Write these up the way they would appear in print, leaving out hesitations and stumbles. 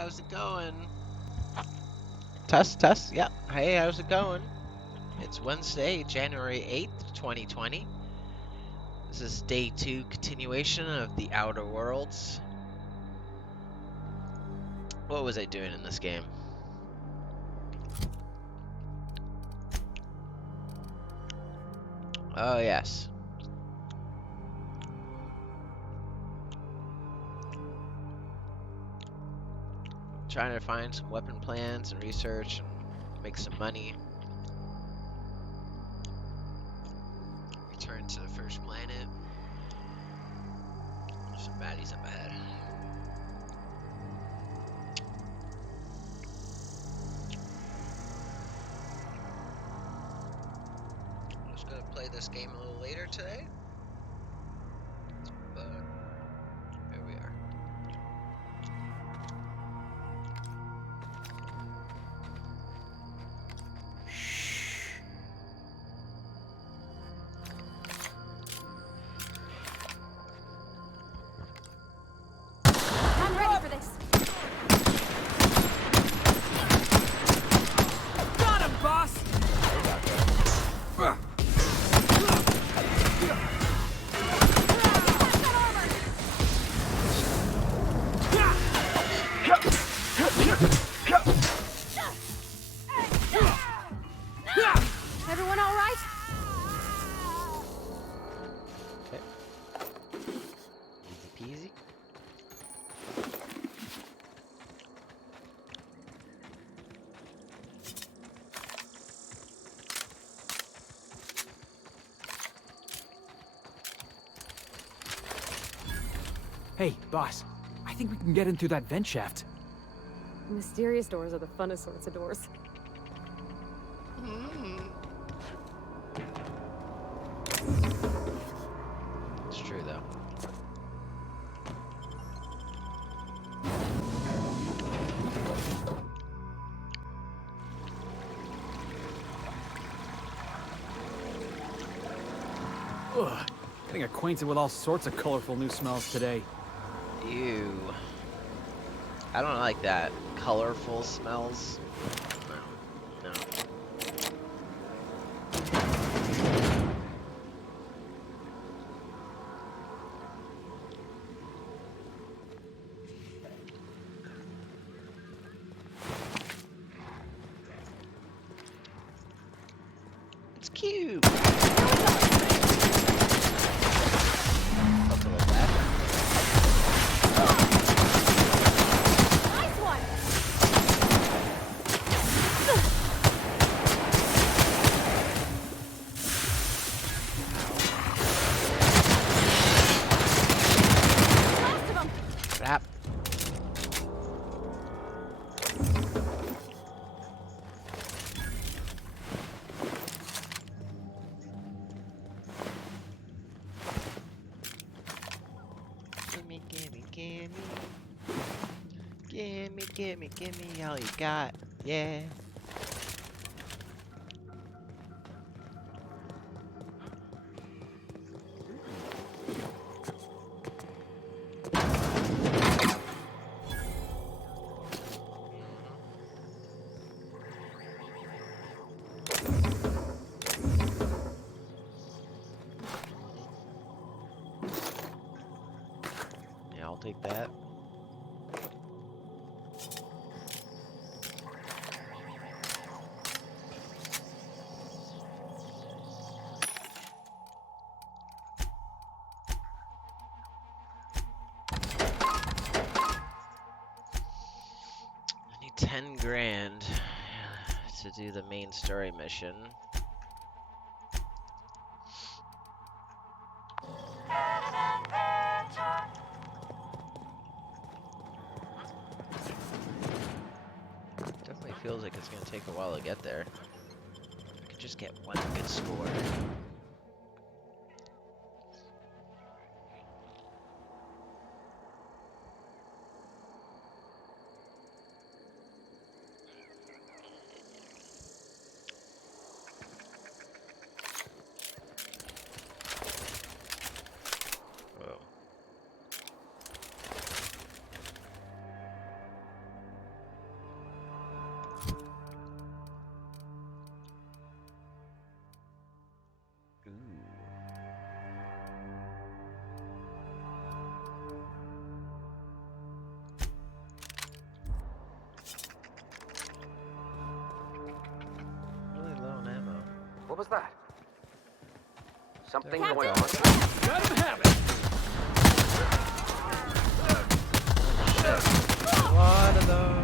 how's it going? Test, test, yeah. Hey, how's it going? It's Wednesday, January 8th, 2020. This is day 2 continuation of The Outer Worlds. What was I doing in this game? Oh, yes. Trying to find some weapon plans and research and make some money. Return to the first planet. There's some baddies up ahead. I was gonna play this game a little later today, but here we are. I'm ready for this. Got him, boss! Everyone all right? Okay. Easy peasy. Hey, boss. I think we can get in through that vent shaft. Mysterious doors are the funnest sorts of doors. It's true though. Ugh. Getting acquainted with all sorts of colorful new smells today. Ew. I don't like that. Colorful smells. No. No. It's cute. Something like that. Nice one! Last of them! Crap. Gimme, gimme, gimme. Gimme, gimme, gimme all you got. Yeah. Yeah, I'll take that. I need 10 grand to do the main story mission. Definitely feels like it's gonna take a while to get there. If I could just get one good score. Whoa. that? Something There we going go. on. Let him have it! What are those?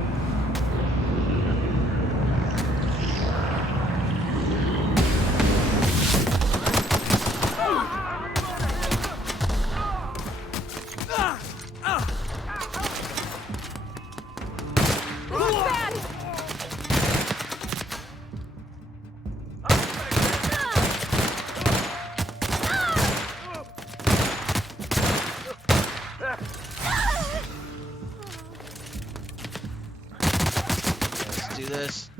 Let's do this.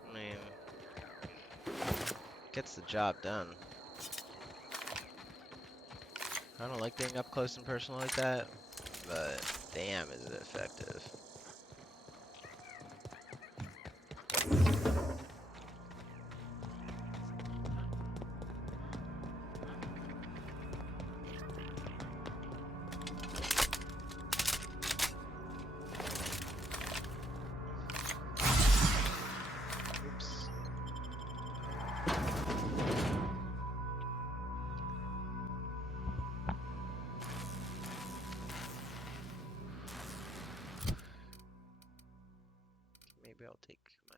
I mean, gets the job done. I don't like being up close and personal like that, but damn, is it effective. Oops. Maybe I'll take my...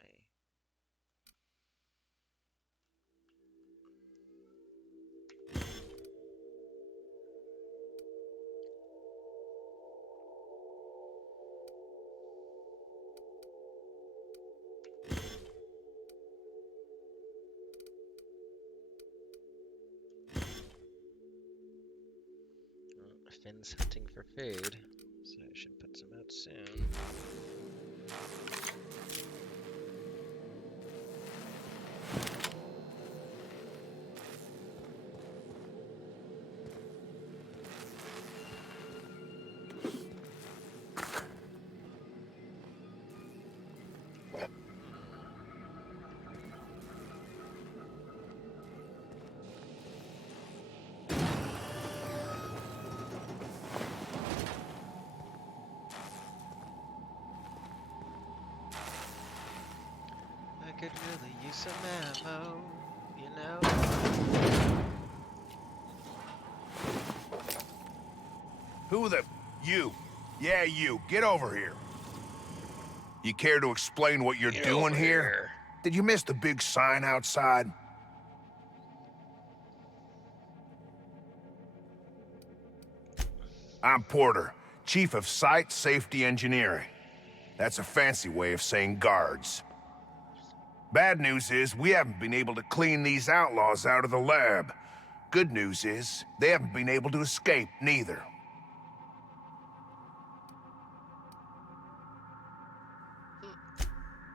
Finn's hunting for food, so I should put some out soon. I could really use some ammo, you know? Who the... You. Yeah, you. Get over here. You care to explain what you're doing here? Did you miss the big sign outside? I'm Porter, Chief of Site Safety Engineering. That's a fancy way of saying guards. Bad news is, we haven't been able to clean these outlaws out of the lab. Good news is, they haven't been able to escape, neither.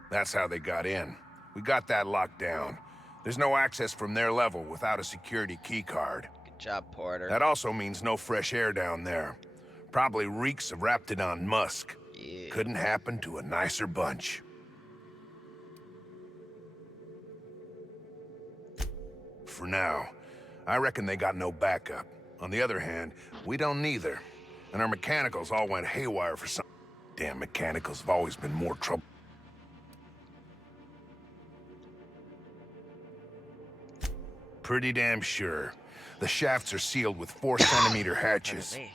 That's how they got in. We got that locked down. There's no access from their level without a security keycard. Good job, Porter. That also means no fresh air down there. Probably reeks of Raptidon musk. Yeah. Couldn't happen to a nicer bunch. For now, I reckon they got no backup. On the other hand, we don't neither. And our mechanicals all went haywire for some... Damn mechanicals have always been more trouble. Pretty damn sure. The shafts are sealed with 4-centimeter hatches. Pardon me.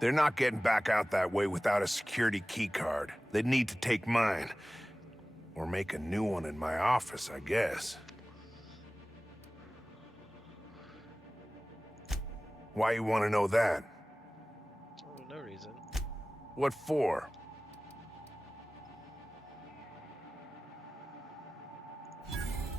They're not getting back out that way without a security keycard. They'd need to take mine. Or make a new one in my office, I guess. Why you want to know that? Oh, no reason. What for?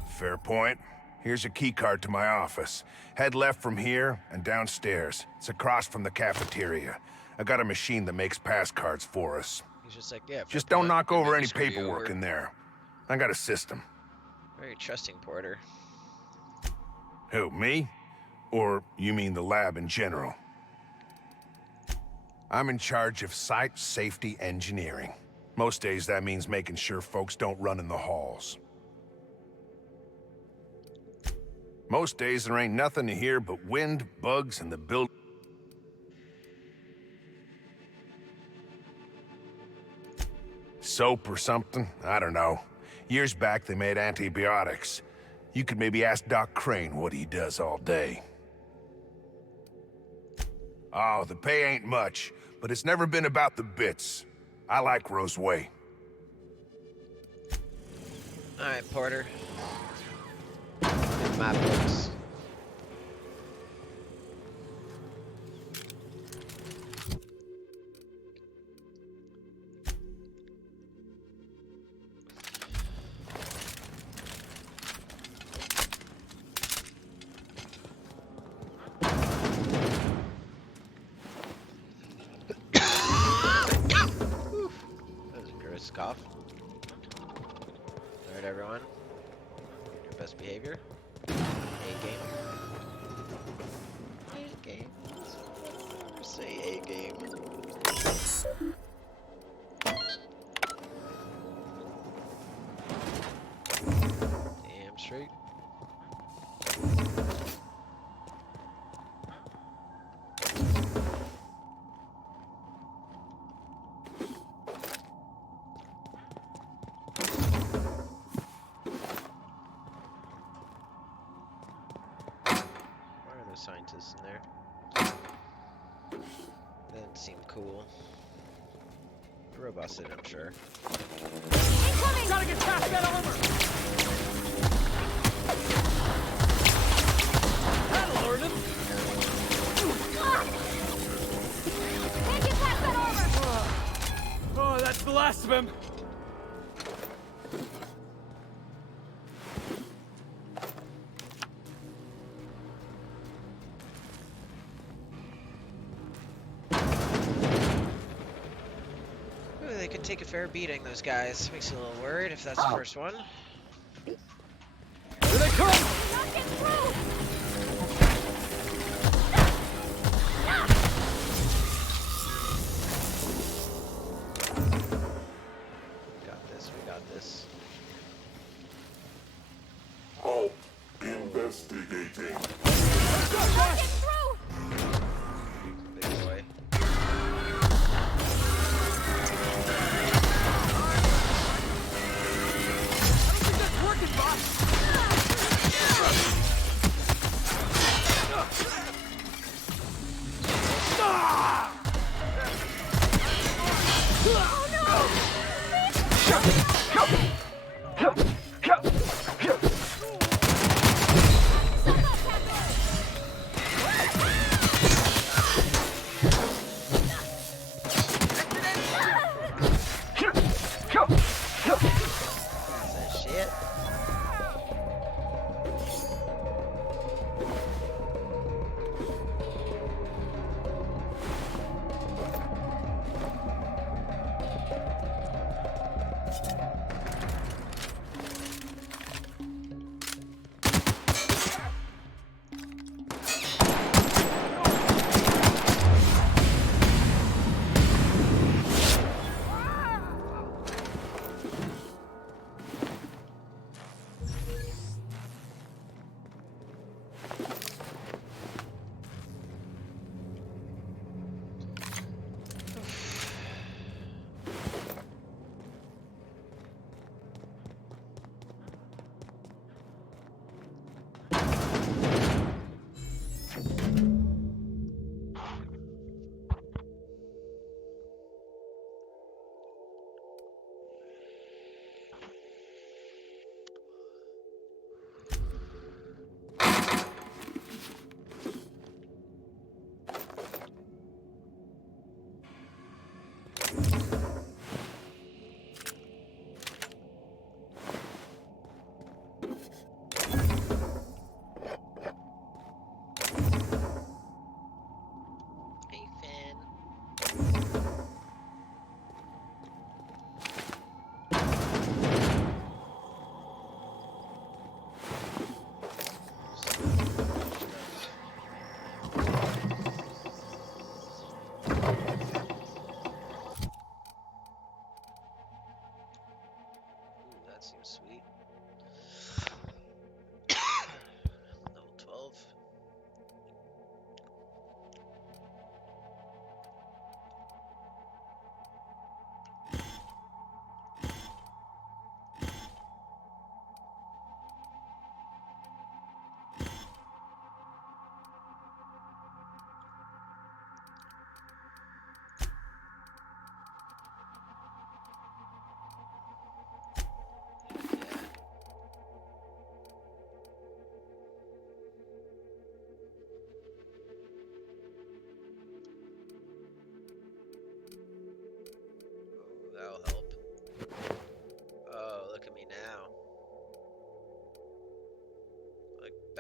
Fair point. Here's a keycard to my office. Head left from here and downstairs. It's across from the cafeteria. I got a machine that makes pass cards for us. He's just like, yeah. Just fair don't point. knock And over then any screw you paperwork over. in there. I got a system. Very trusting, Porter. Who, me? Or you mean the lab in general? I'm in charge of site safety engineering. Most days that means making sure folks don't run in the halls. Most days there ain't nothing to hear but wind, bugs, and the build. Soap or something? I don't know. Years back they made antibiotics. You could maybe ask Doc Crane what he does all day. Oh, the pay ain't much, but it's never been about the bits. I like Roseway. Alright, Porter. Get my books. Cough. Alright, everyone. Your best behavior. A game. A game. Say A game. Damn straight. Scientists in there. Didn't seem cool. Robusted, I'm sure. Incoming! Gotta get past that armor! That'll learn him! Can't get past that armor! Oh, that's the last of him! Ooh, they could take a fair beating, those guys. Makes you a little worried if that's the first one. Here they come! Not get through! Got this, we got this. Oh, investigating. Not get through! Big boy.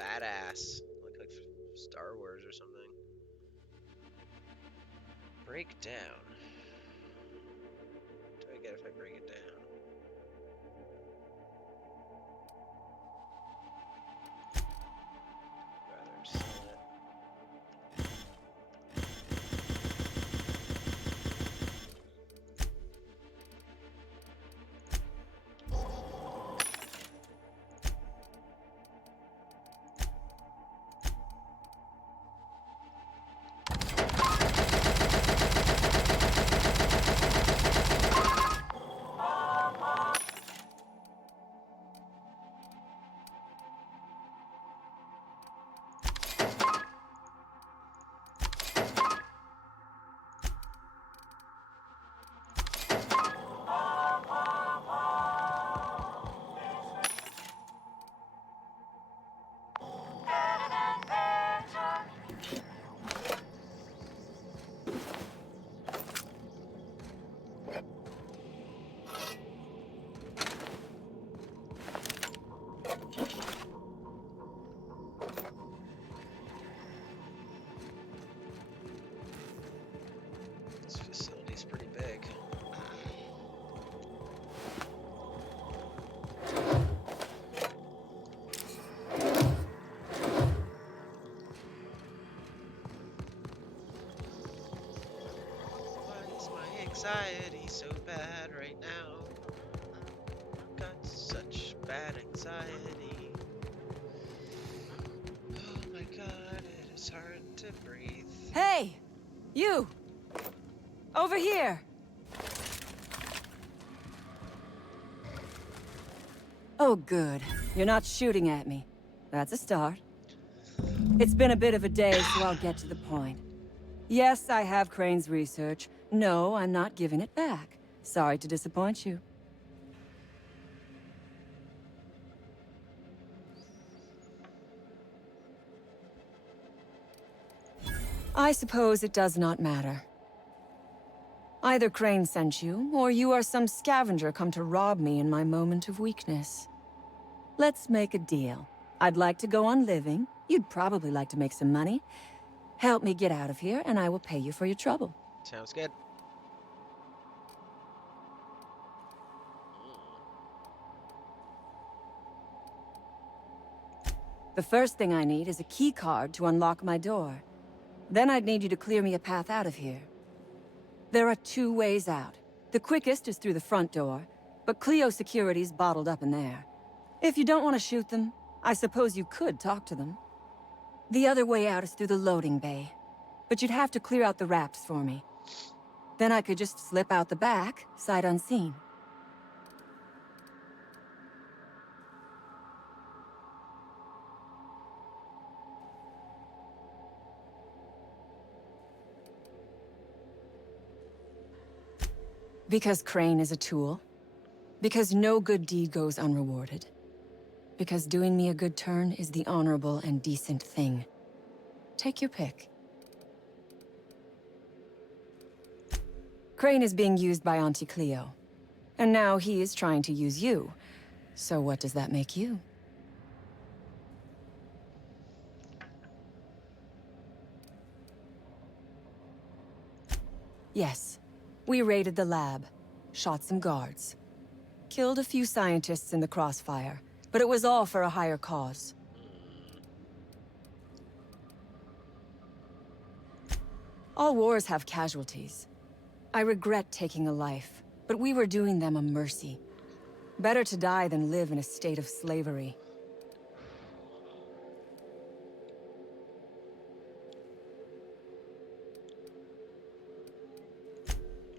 badass. Look like Star Wars or something. Break down. What do I get if I break it down? Rather sell it. This facility's pretty big. Why is my anxiety so bad right now? I've got such bad anxiety. Oh my god, it is hard to breathe. Hey! You! Over here! Oh, good. You're not shooting at me. That's a start. It's been a bit of a day, so I'll get to the point. Yes, I have Crane's research. No, I'm not giving it back. Sorry to disappoint you. I suppose it does not matter. Either Crane sent you, or you are some scavenger come to rob me in my moment of weakness. Let's make a deal. I'd like to go on living. You'd probably like to make some money. Help me get out of here, and I will pay you for your trouble. Sounds good. The first thing I need is a key card to unlock my door. Then I'd need you to clear me a path out of here. There are 2 ways out. The quickest is through the front door, but Cleo Security's bottled up in there. If you don't want to shoot them, I suppose you could talk to them. The other way out is through the loading bay, but you'd have to clear out the wraps for me. Then I could just slip out the back, sight unseen. Because Crane is a tool. Because no good deed goes unrewarded. Because doing me a good turn is the honorable and decent thing. Take your pick. Crane is being used by Auntie Cleo. And now he is trying to use you. So what does that make you? Yes. We raided the lab, shot some guards, killed a few scientists in the crossfire, but it was all for a higher cause. All wars have casualties. I regret taking a life, but we were doing them a mercy. Better to die than live in a state of slavery.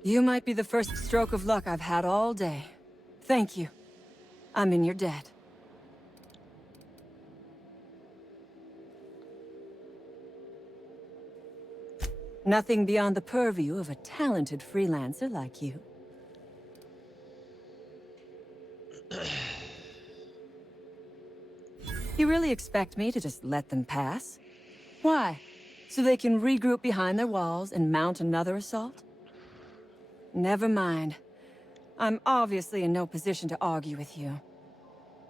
You might be the first stroke of luck I've had all day. Thank you. I'm in your debt. Nothing beyond the purview of a talented freelancer like you. You really expect me to just let them pass? Why? So they can regroup behind their walls and mount another assault? Never mind. I'm obviously in no position to argue with you.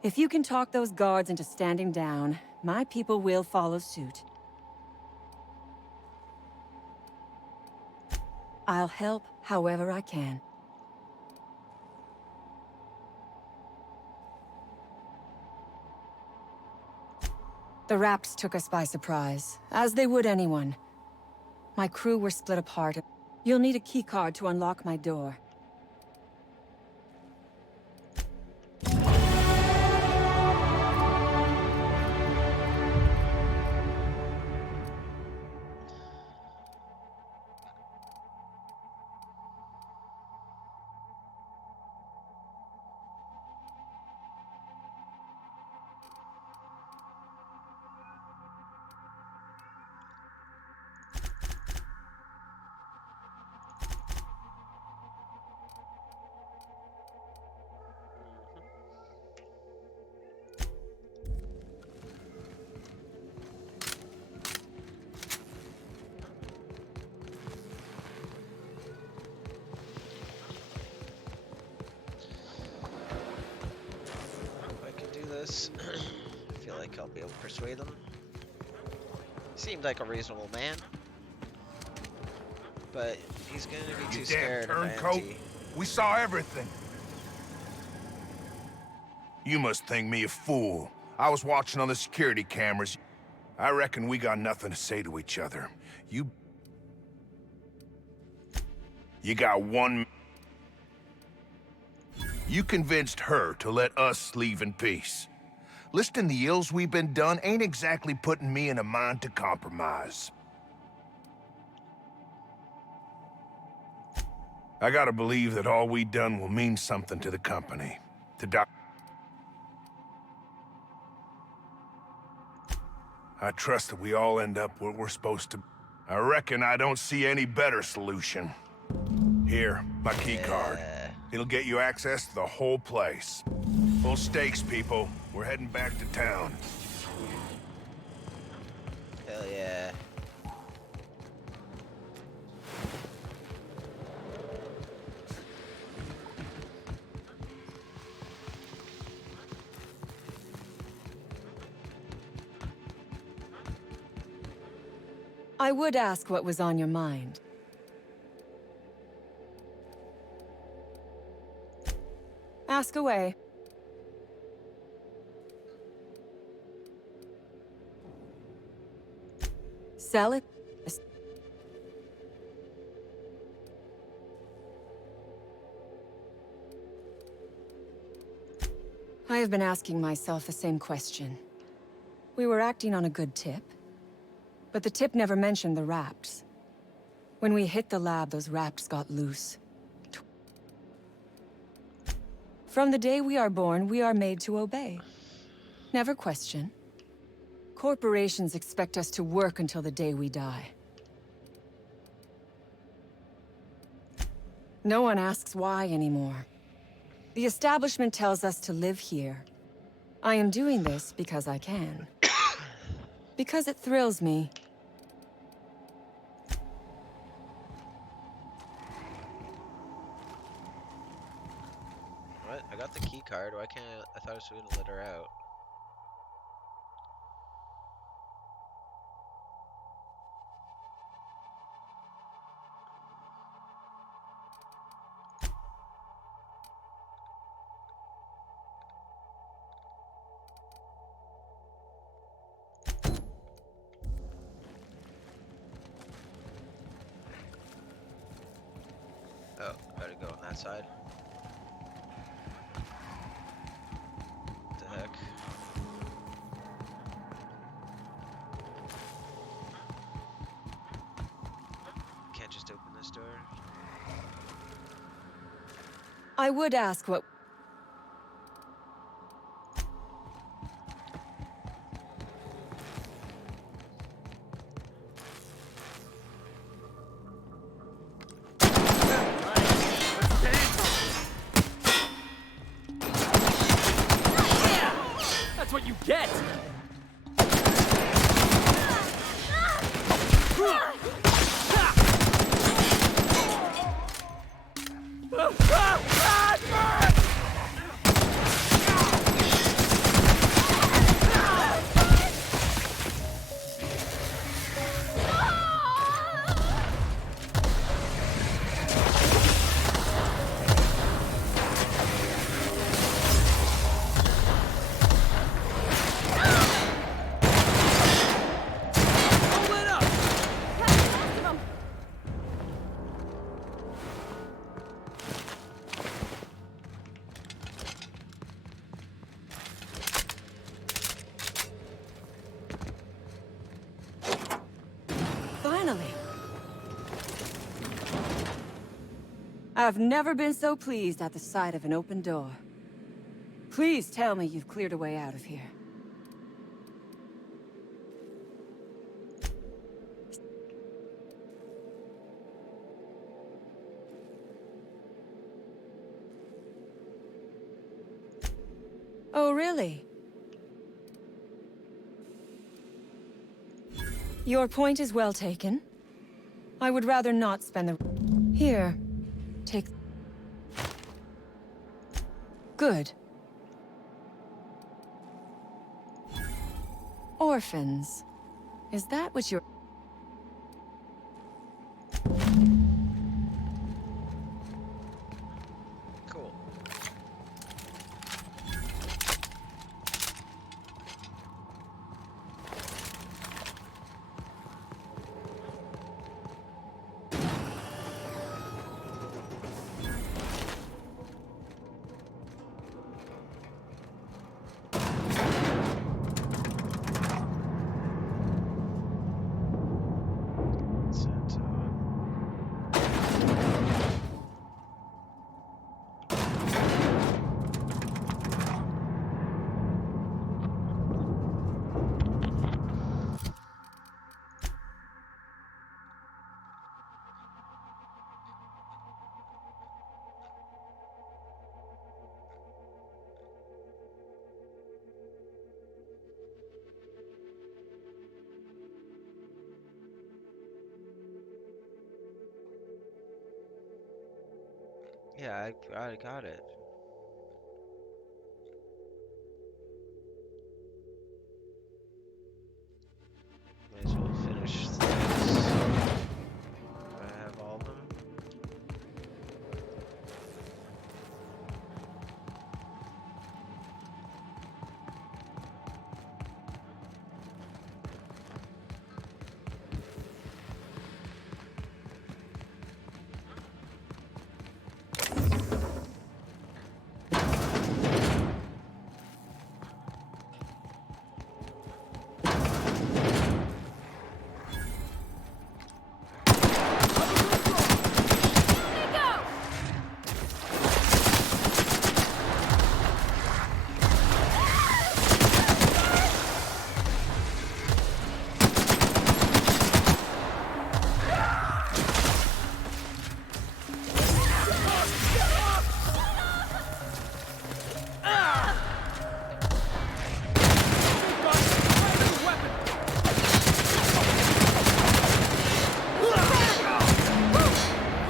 If you can talk those guards into standing down, my people will follow suit. I'll help however I can. The Raps took us by surprise, as they would anyone. My crew were split apart. You'll need a keycard to unlock my door. I feel like I'll be able to persuade him. He seemed like a reasonable man, but he's gonna be too scared of turncoat. Auntie. We saw everything. You must think me a fool. I was watching on the security cameras. I reckon we got nothing to say to each other. You got one... You convinced her to let us leave in peace. Listing the ills we've been done ain't exactly putting me in a mind to compromise. I gotta believe that all we done will mean something to the company. To Doc... I trust that we all end up where we're supposed to. I reckon I don't see any better solution. Here, my key card. It'll get you access to the whole place. Full stakes, people. We're heading back to town. Hell yeah. I would ask what was on your mind. Ask away. Sell it? I have been asking myself the same question. We were acting on a good tip, but the tip never mentioned the Raps. When we hit the lab, those Raps got loose. From the day we are born, we are made to obey. Never question. Corporations expect us to work until the day we die. No one asks why anymore. The establishment tells us to live here. I am doing this because I can. Because it thrills me. What? I got the key card. Why can't I thought I was going to let her out. Oh, gotta go on that side. What the heck? Can't just open this door. I would ask what... That's what you get! I've never been so pleased at the sight of an open door. Please tell me you've cleared a way out of here. Oh, really? Your point is well taken. I would rather not spend the... Here. Take... Good. Orphans. Is that what you're... Cool. Yeah, I got it. May as well finish this. I have all of them.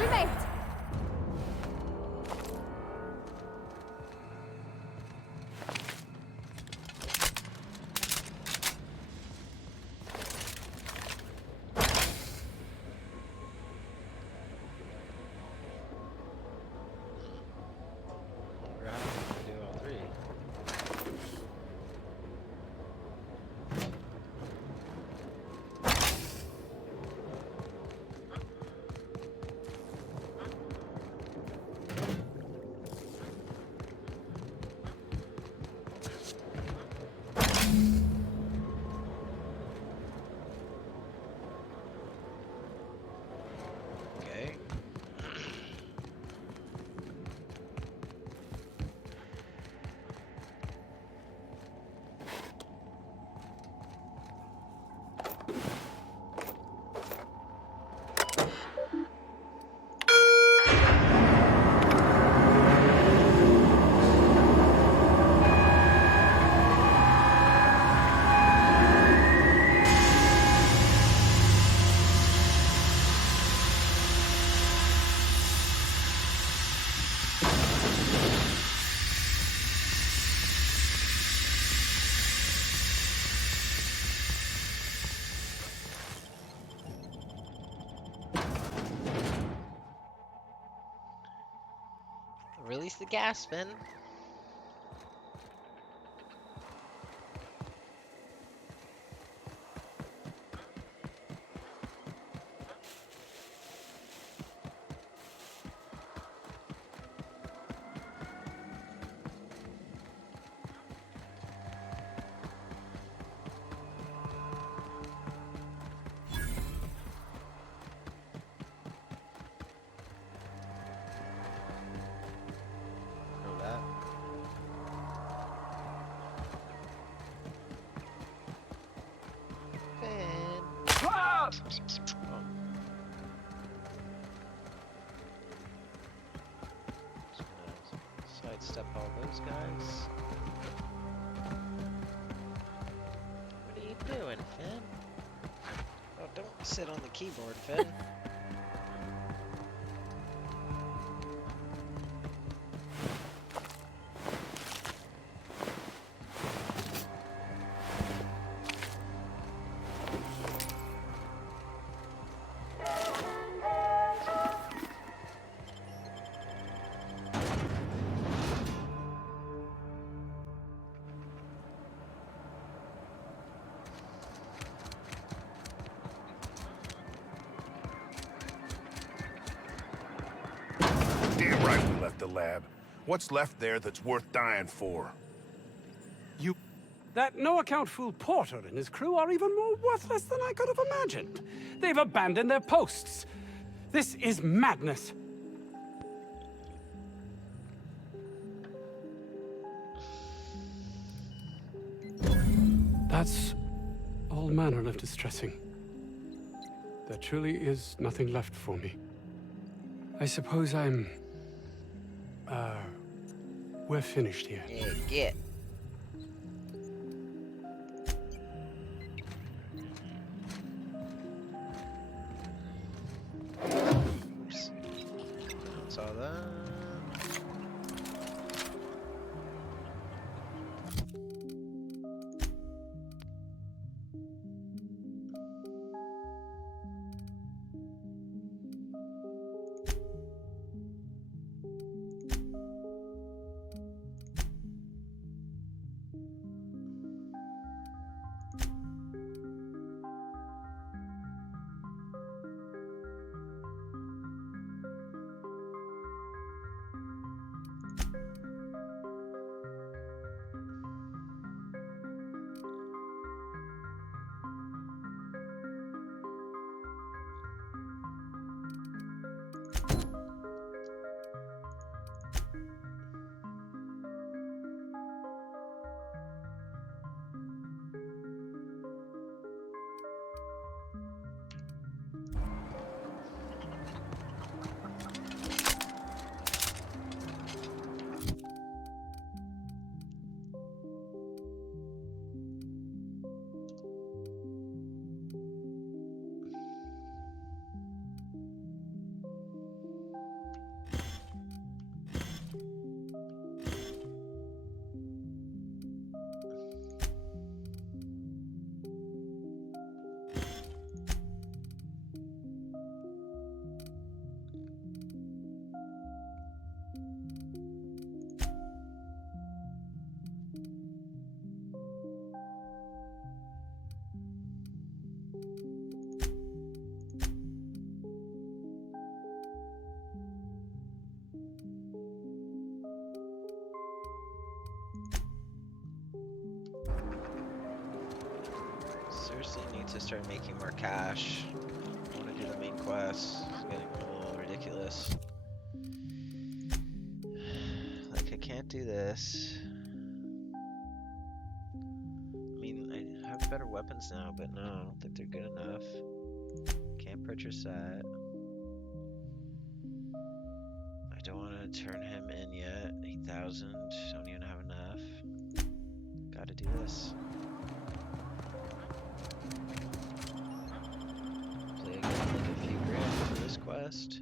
We made it! We're having to do all three. Okay. Release the gas, Ben. Sidestep all those guys. What are you doing, Finn? Oh, don't sit on the keyboard, Finn. Damn right we left the lab. What's left there that's worth dying for? That no-account fool Porter and his crew are even more worthless than I could have imagined. They've abandoned their posts. This is madness. That's all manner of distressing. There truly is nothing left for me. I suppose we're finished here. Yeah, get. Oops. Saw that. Seriously need to start making more cash. I want to do the main quest. It's getting a little ridiculous. Like, I can't do this. I mean, I have better weapons now, but no, I don't think they're good enough. Can't purchase that. I don't want to turn him in yet. 8,000. Don't even have enough. Gotta do this. Play again, like a few grand for this quest.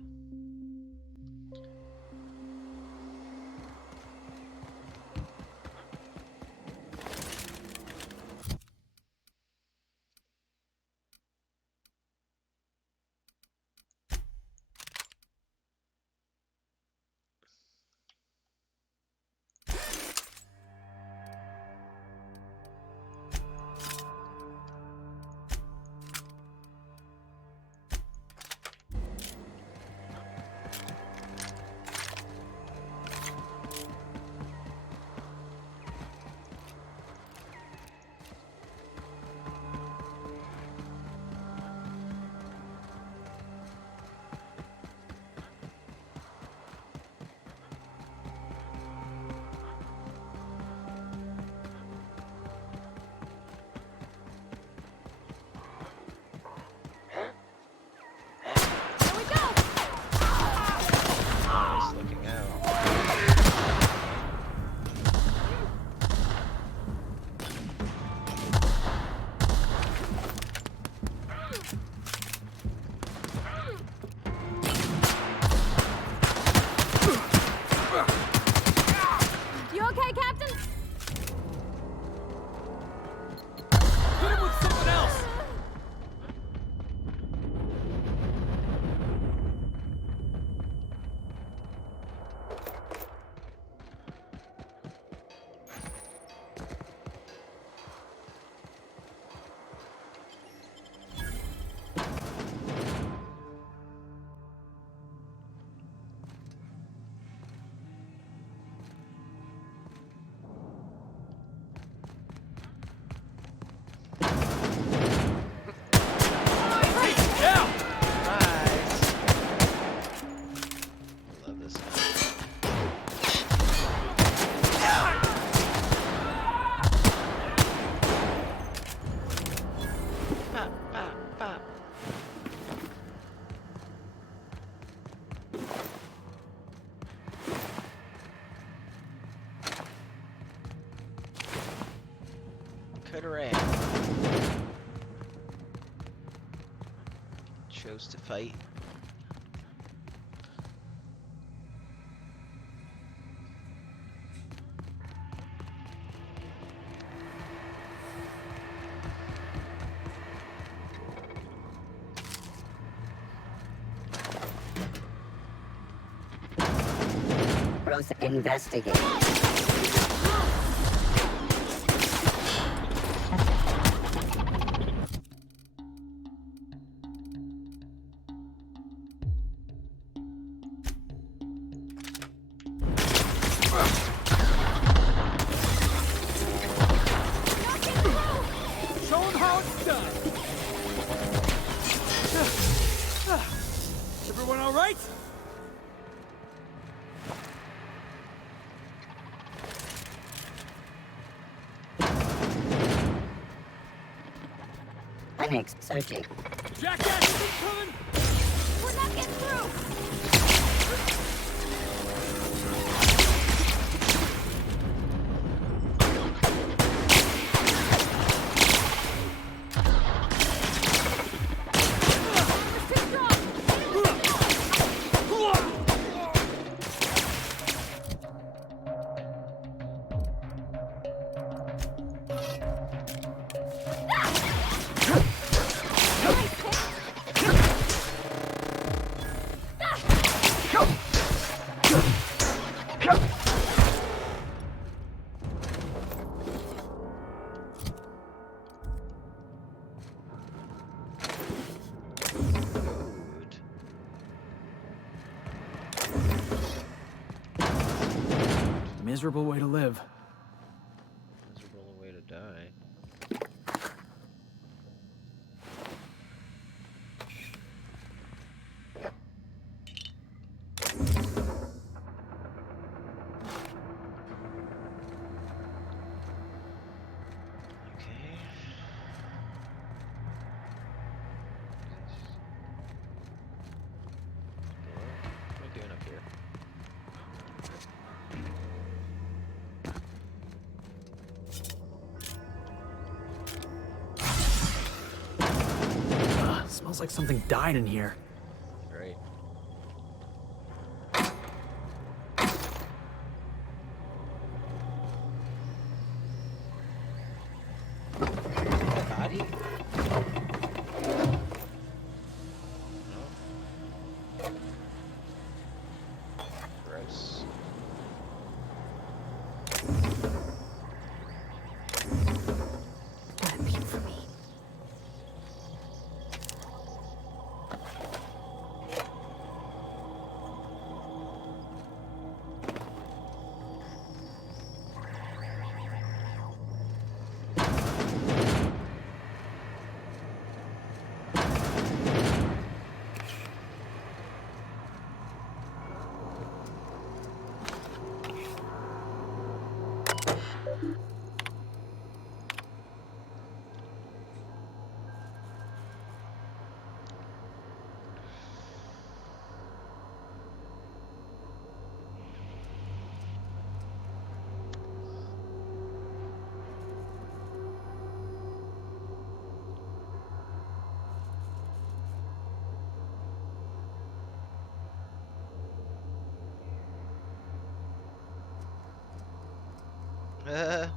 chose to fight. Investigate. Show 'em how it's done. Everyone all right? Phoenix searching. Jackass is coming! We're not getting through! Miserable way to live. Miserable way to die. Okay. What am I doing up here? Smells like something died in here. Great. Body? No. Gross. Gotta be for me. Uh.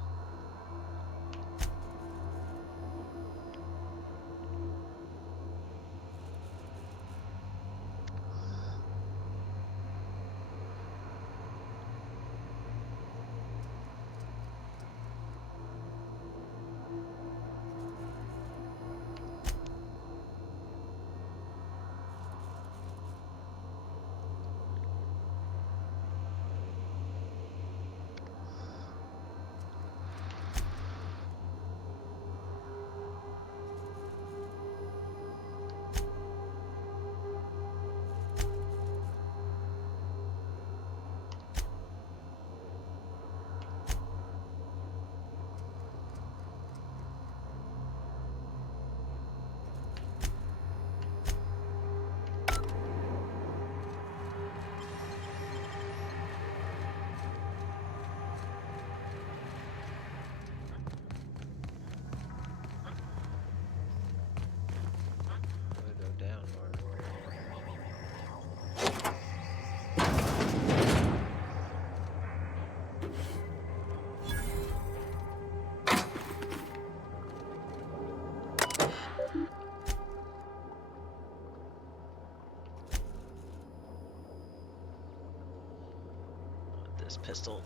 this pistol.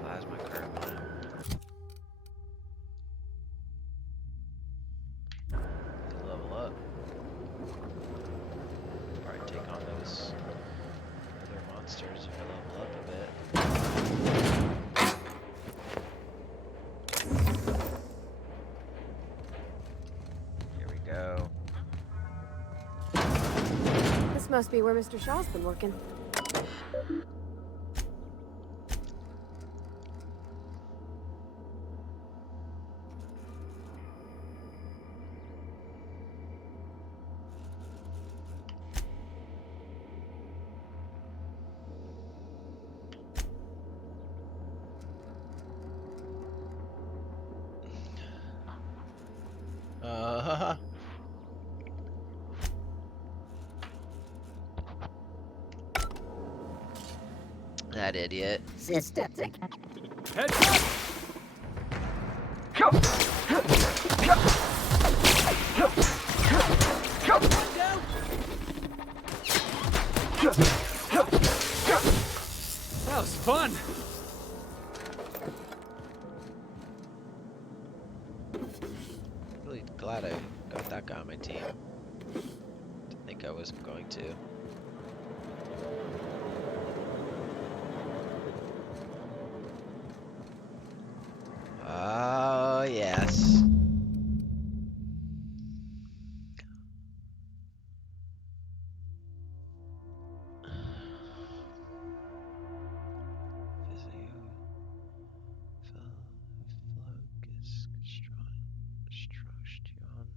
Plasma carbine. Level up. Probably take on those other monsters if I level up a bit. Here we go. This must be where Mr. Shaw's been working. That idiot. Systematic. Headshot! That was fun. Really glad I got that guy on my team. Didn't think I wasn't going to. Oh, yes.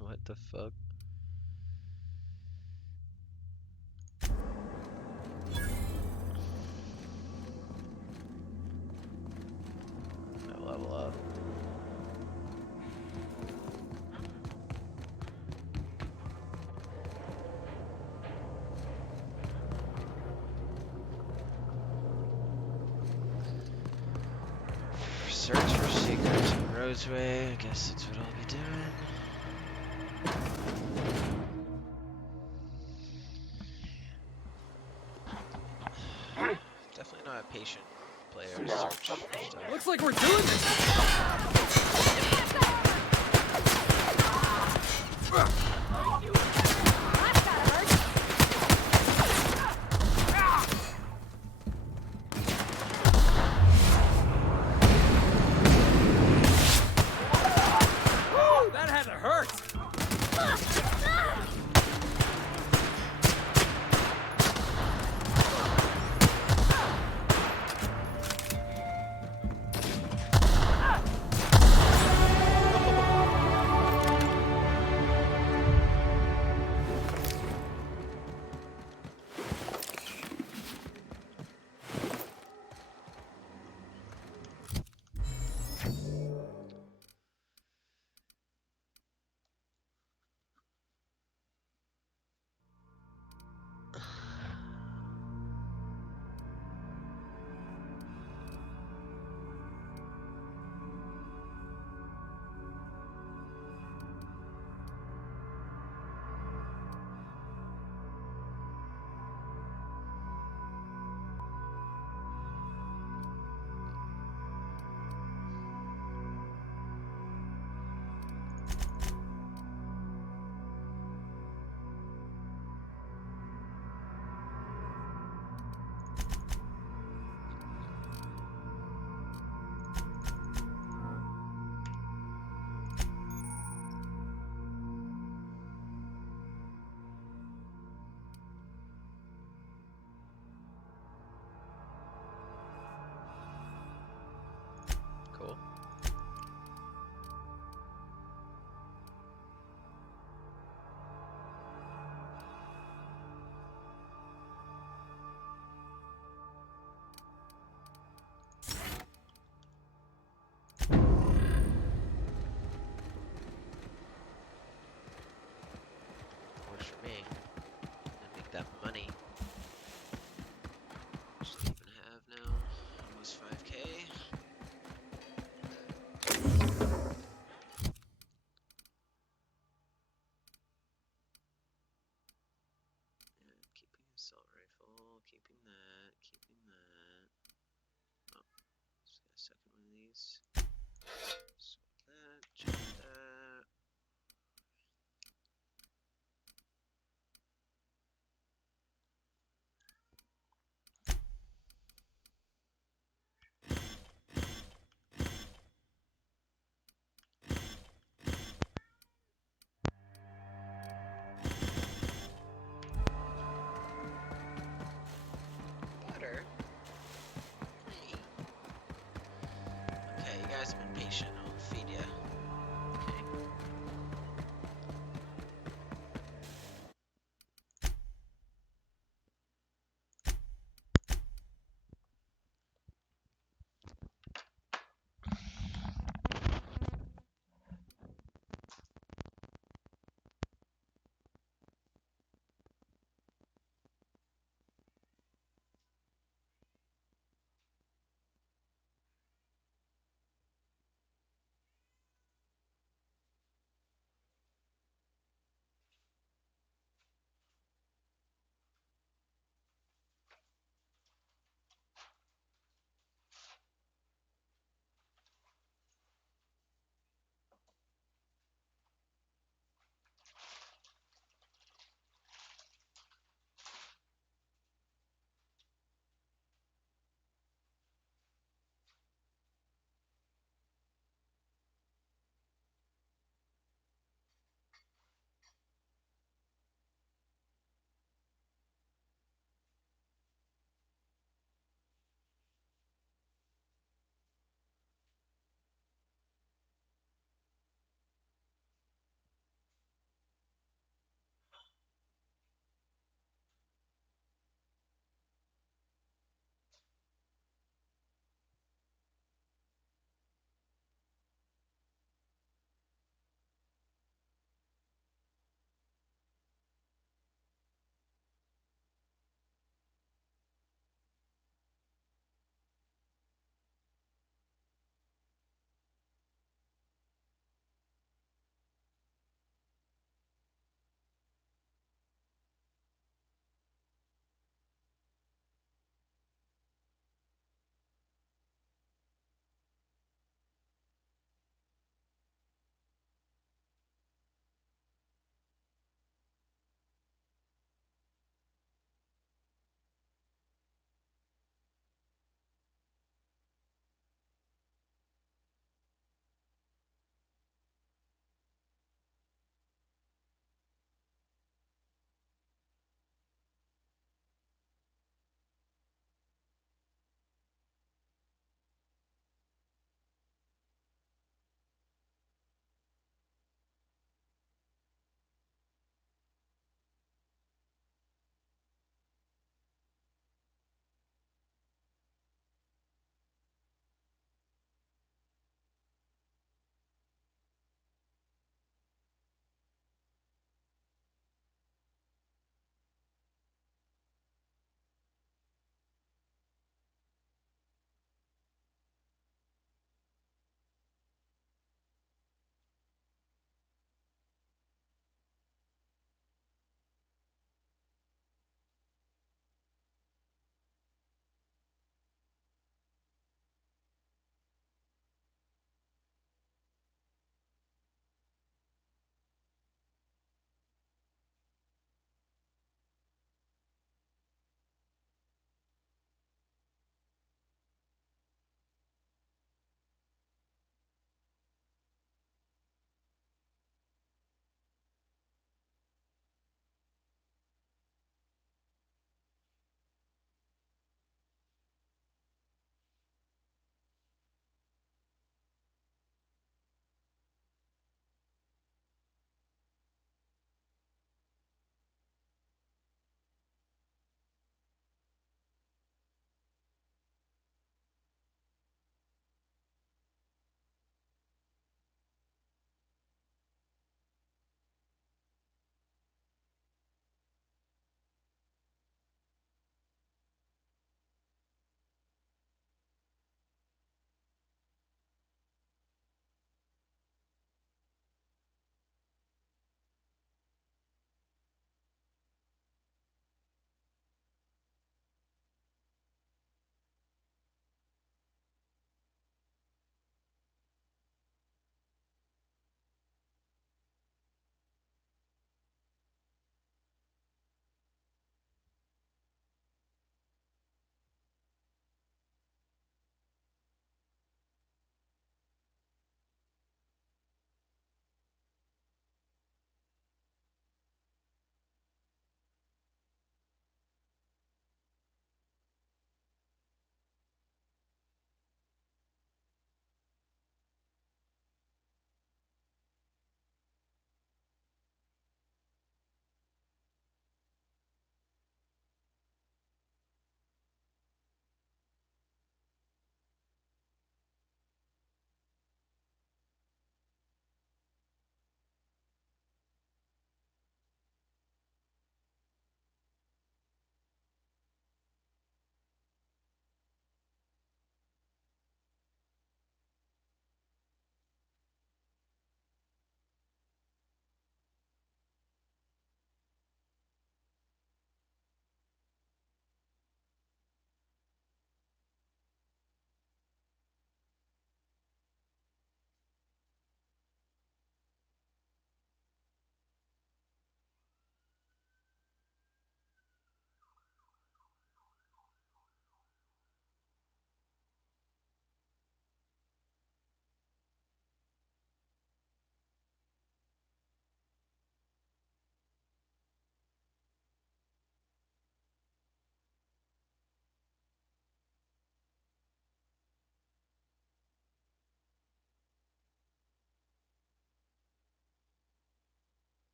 What the fuck? No level up. Search for secrets in Roseway. I guess that's what I'll be doing. Definitely not a patient player. Search stuff. Looks like we're doing this. Woo, that had to hurt.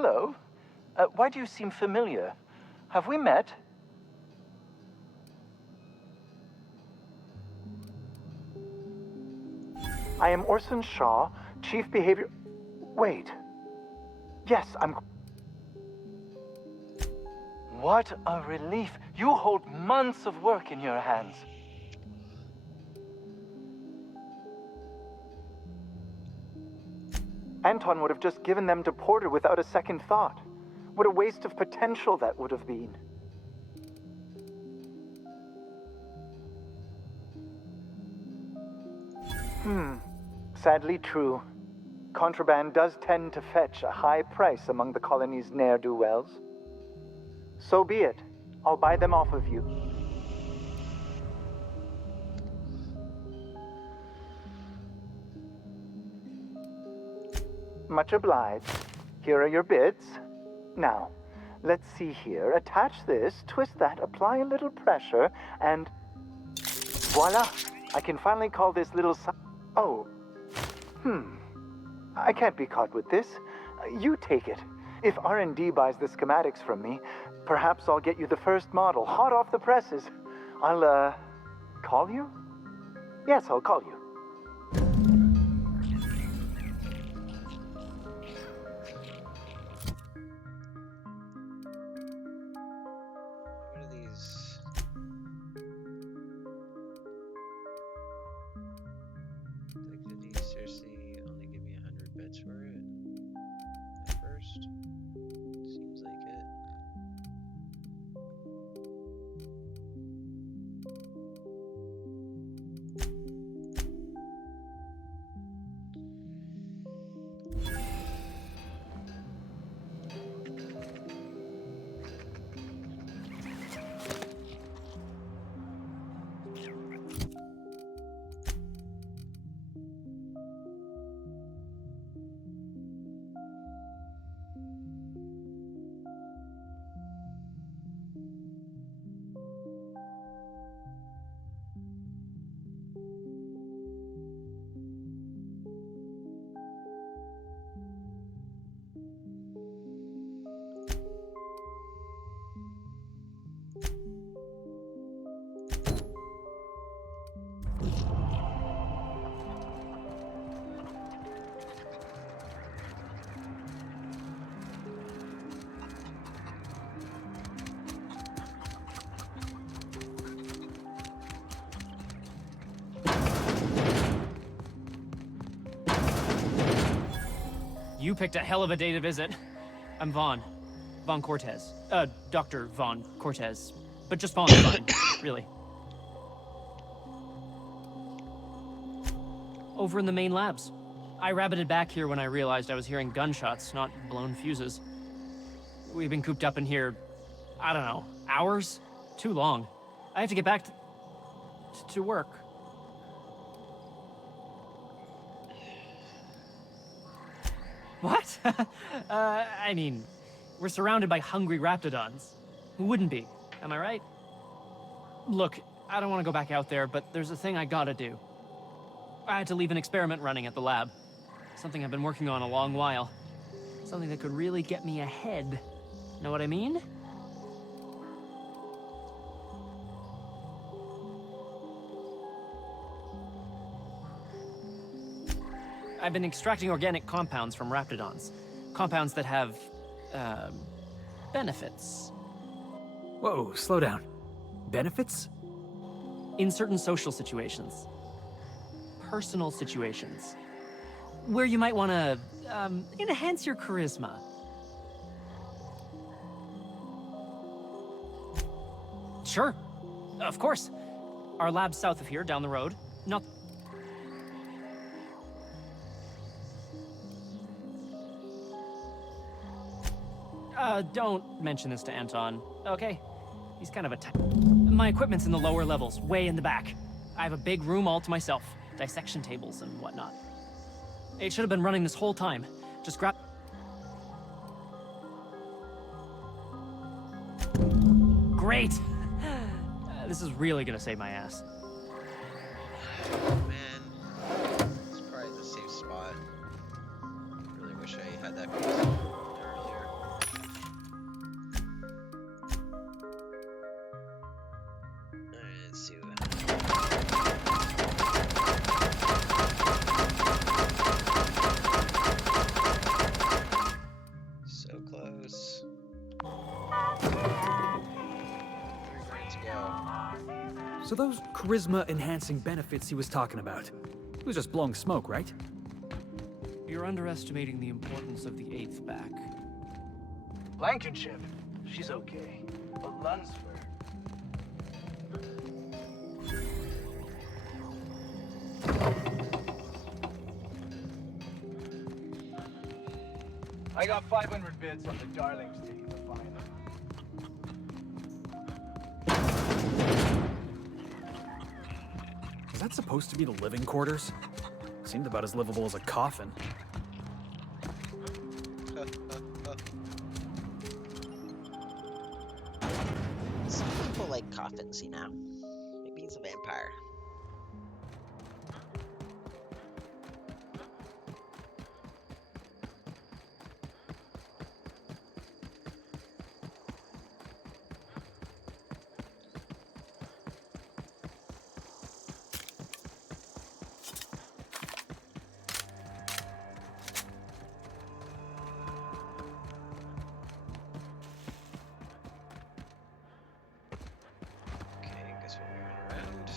Hello. Why do you seem familiar? Have we met? I am Orson Shaw, Chief Behavior... Wait. Yes, I'm... What a relief. You hold months of work in your hands. Anton would have just given them to Porter without a second thought. What a waste of potential that would have been. Sadly true. Contraband does tend to fetch a high price among the colony's ne'er-do-wells. So be it. I'll buy them off of you. Much obliged. Here are your bids. Now, let's see here. Attach this, twist that, apply a little pressure, and... voila! I can finally call this little Oh. I can't be caught with this. You take it. If R&D buys the schematics from me, perhaps I'll get you the first model, hot off the presses. I'll, call you? Yes, I'll call you. What are these? Could you seriously only give me 100 bits for it? At first? Seems like it. You picked a hell of a day to visit. I'm Vaughn. Vaughn Cortez. Dr. Vaughn Cortez. But just Vaughn's fine, really. Over in the main labs. I rabbited back here when I realized I was hearing gunshots, not blown fuses. We've been cooped up in here, I don't know, hours? Too long. I have to get back to work. What? I mean, we're surrounded by hungry raptidons. Who wouldn't be? Am I right? Look, I don't want to go back out there, but there's a thing I gotta do. I had to leave an experiment running at the lab. Something I've been working on a long while. Something that could really get me ahead. Know what I mean? I've been extracting organic compounds from raptidons. Compounds that have, benefits. Whoa, slow down. Benefits? In certain social situations. Personal situations. Where you might want to, enhance your charisma. Sure. Of course. Our lab's south of here, down the road. Not... don't mention this to Anton, okay? He's kind of a My equipment's in the lower levels, way in the back. I have a big room all to myself. Dissection tables and whatnot. It should have been running this whole time. Just grab... Great! This is really gonna save my ass. Man, it's probably the safe spot. Really wish I had that piece earlier. So those charisma-enhancing benefits he was talking about, it was just blowing smoke, right? You're underestimating the importance of the 8th back. Blankenship, she's okay. But Lunsford... I got 500 bids on the Darlings taking the final. Is that supposed to be the living quarters? Seemed about as livable as a coffin. Some people like coffins, you know. Maybe he's a vampire. Okay, guess we're moving around.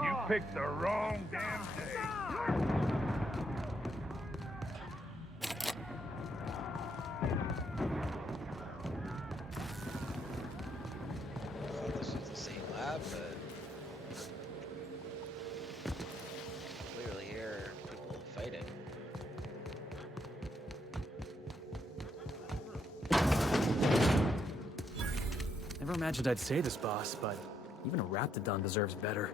You picked the wrong damn day. I thought this was the same lab, but clearly here people fighting. Never imagined I'd say this, boss, but even a Raptidon deserves better.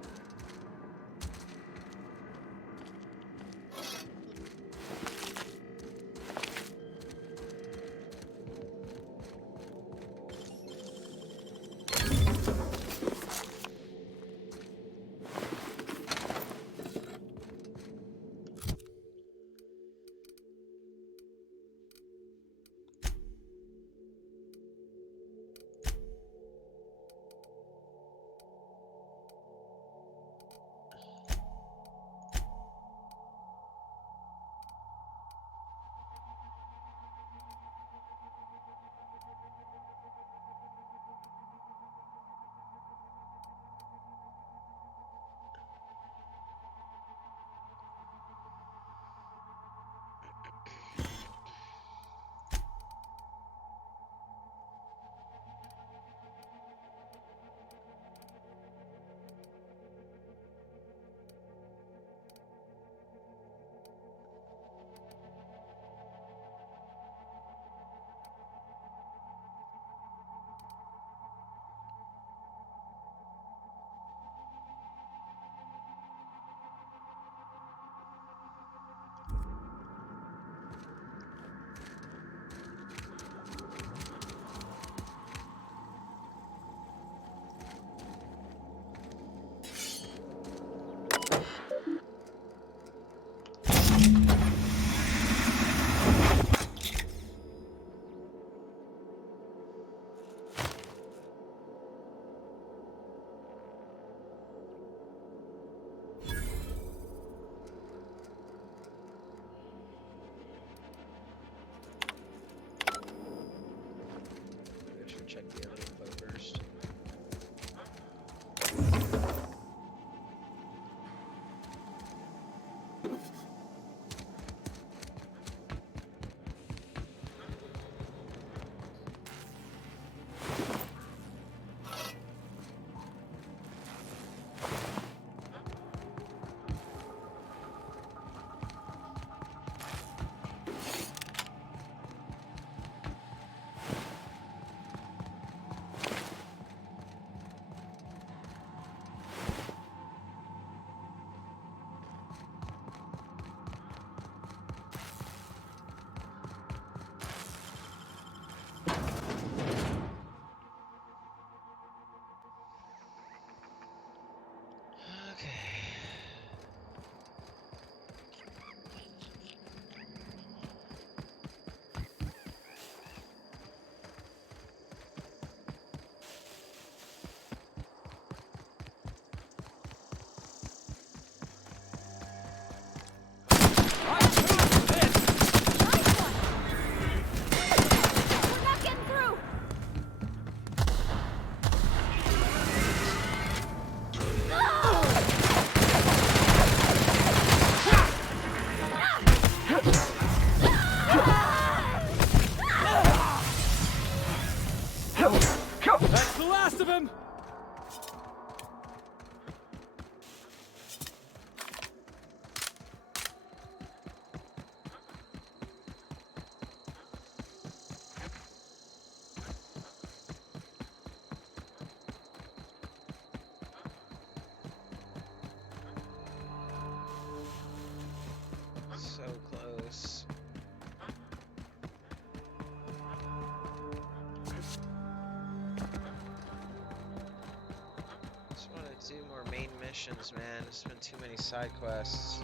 Let's do more main missions, man. There's been too many side quests.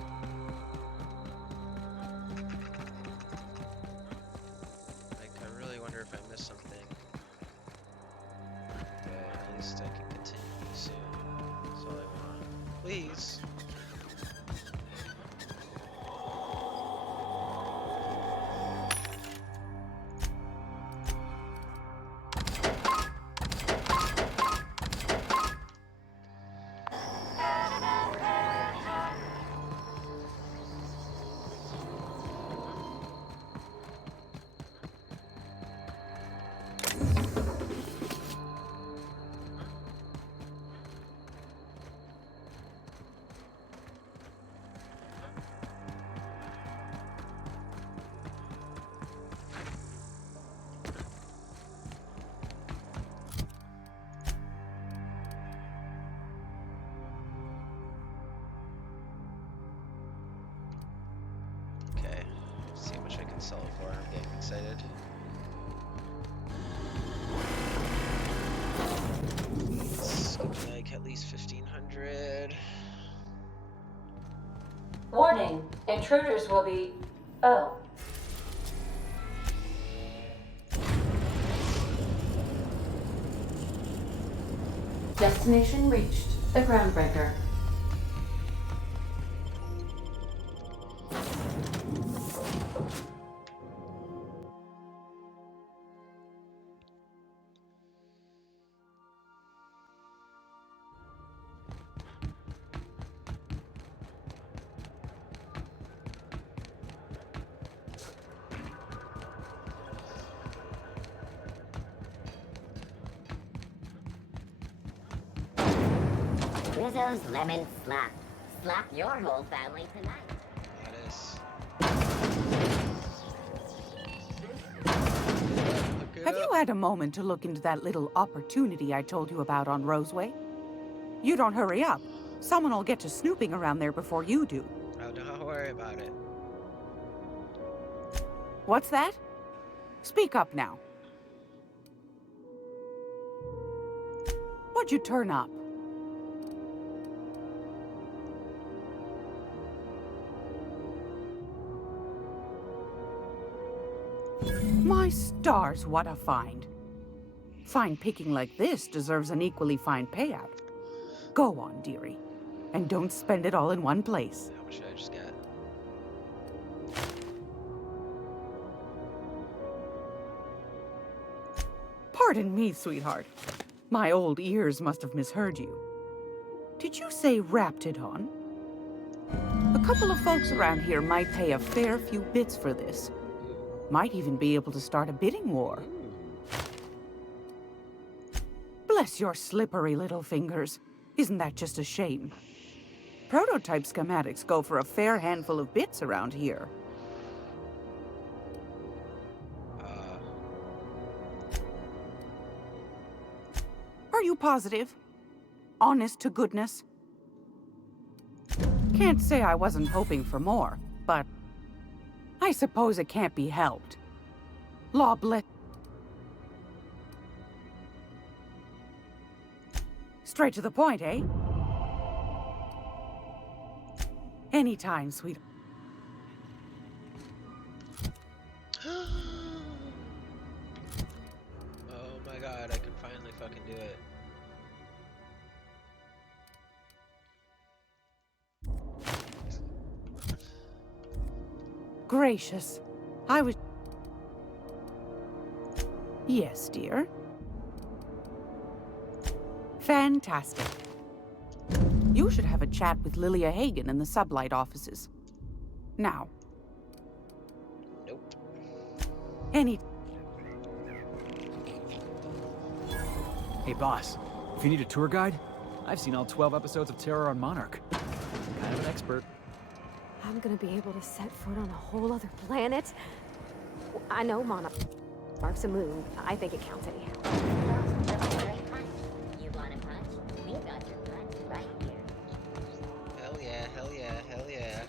Like, I really wonder if I missed something. But at least I can continue soon. That's all I want. Please. Okay, let's see how much I can sell it for. I'm getting excited. It's gonna be like at least 1,500. Warning, intruders will be... Oh. Destination reached. The Groundbreaker. Rizzo's Lemon Slap. Slap your whole family tonight. That is. Have you had a moment to look into that little opportunity I told you about on Roseway? You don't hurry up. Someone will get to snooping around there before you do. Oh, don't worry about it. What's that? Speak up now. What'd you turn up? My stars, what a find. Fine picking like this deserves an equally fine payout. Go on, dearie. And don't spend it all in one place. How much did I just get? Pardon me, sweetheart. My old ears must have misheard you. Did you say Raptidon? A couple of folks around here might pay a fair few bits for this. Might even be able to start a bidding war. Bless your slippery little fingers. Isn't that just a shame? Prototype schematics go for a fair handful of bits around here. Are you positive? Honest to goodness? Can't say I wasn't hoping for more, but I suppose it can't be helped. Law bless. Straight to the point, eh? Anytime, sweet. Oh my god, I can finally fucking do it. Gracious. I was... Yes, dear. Fantastic. You should have a chat with Lilia Hagen in the Sublight offices. Now. Nope. Any... Hey, boss. If you need a tour guide, I've seen all 12 episodes of Terror on Monarch. Kind of an expert. I'm gonna be able to set foot on a whole other planet? I know Monarch's a moon. I think it counts anyhow. You want a punch? We got your punch right here. Hell yeah, hell yeah, hell yeah.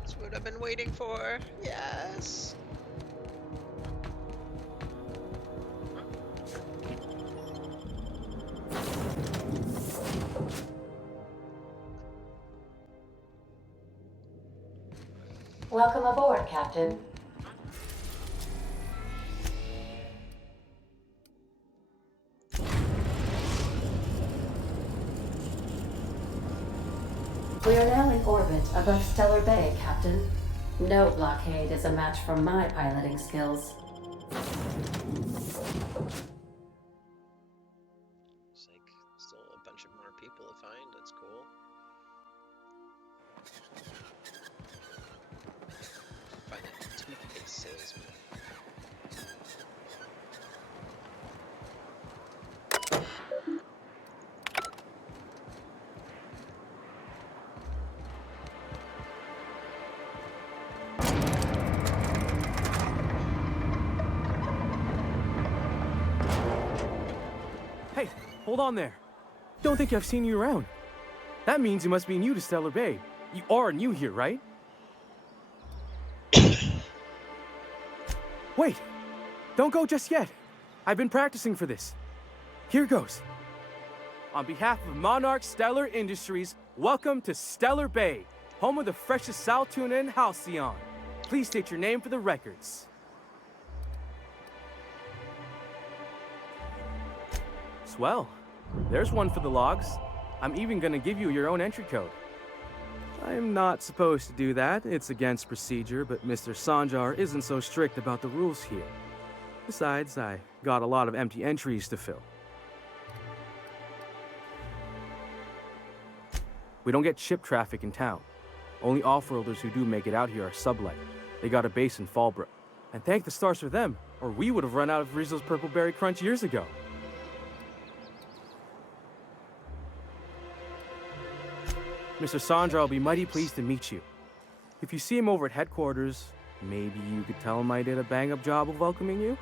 That's what I've been waiting for. Yes. Welcome aboard, Captain. We are now in orbit above Stellar Bay, Captain. No blockade is a match for my piloting skills. It's like still a bunch of more people to find. That's cool. Find a toothpaste salesman. Hey, hold on there. Don't think I've seen you around. That means you must be new to Stellar Bay. You are new here, right? Wait, don't go just yet. I've been practicing for this. Here goes. On behalf of Monarch Stellar Industries, welcome to Stellar Bay, home of the freshest sal tuna and halcyon. Please state your name for the records. Swell. There's one for the logs. I'm even gonna give you your own entry code. I'm not supposed to do that. It's against procedure, but Mr. Sanjar isn't so strict about the rules here. Besides, I got a lot of empty entries to fill. We don't get ship traffic in town. Only off-worlders who do make it out here are sublight. They got a base in Fallbrook. And thank the stars for them, or we would have run out of Rizzo's Purple Berry Crunch years ago. Mr. Sanjar will be mighty pleased to meet you. If you see him over at headquarters, maybe you could tell him I did a bang-up job of welcoming you?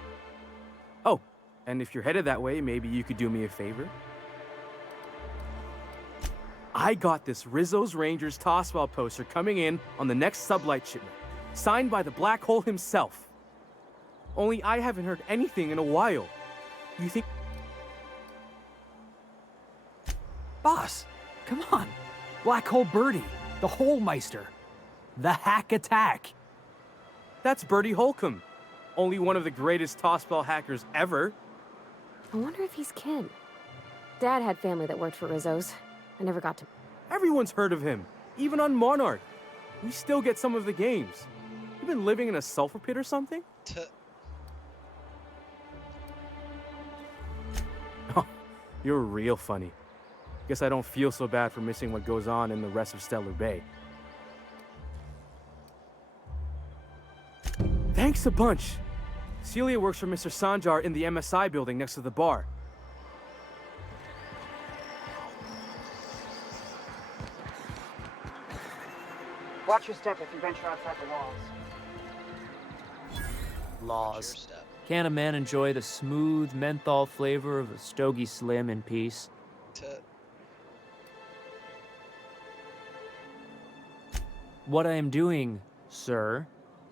Oh, and if you're headed that way, maybe you could do me a favor. I got this Rizzo's Rangers Tosswell poster coming in on the next sublight shipment, signed by the Black Hole himself. Only I haven't heard anything in a while. You think... Boss, come on. Black Hole Birdie, the Holmeister, the Hack Attack. That's Birdie Holcomb, only one of the greatest tossball hackers ever. I wonder if he's kin. Dad had family that worked for Rizzo's. I never got to... Everyone's heard of him, even on Monarch. We still get some of the games. You been living in a sulfur pit or something? Oh, you're real funny. Guess I don't feel so bad for missing what goes on in the rest of Stellar Bay. Thanks a bunch. Celia works for Mr. Sanjar in the MSI building next to the bar. Watch your step if you venture outside the walls. Laws. Can a man enjoy the smooth menthol flavor of a Stogie Slim in peace? What I am doing, sir,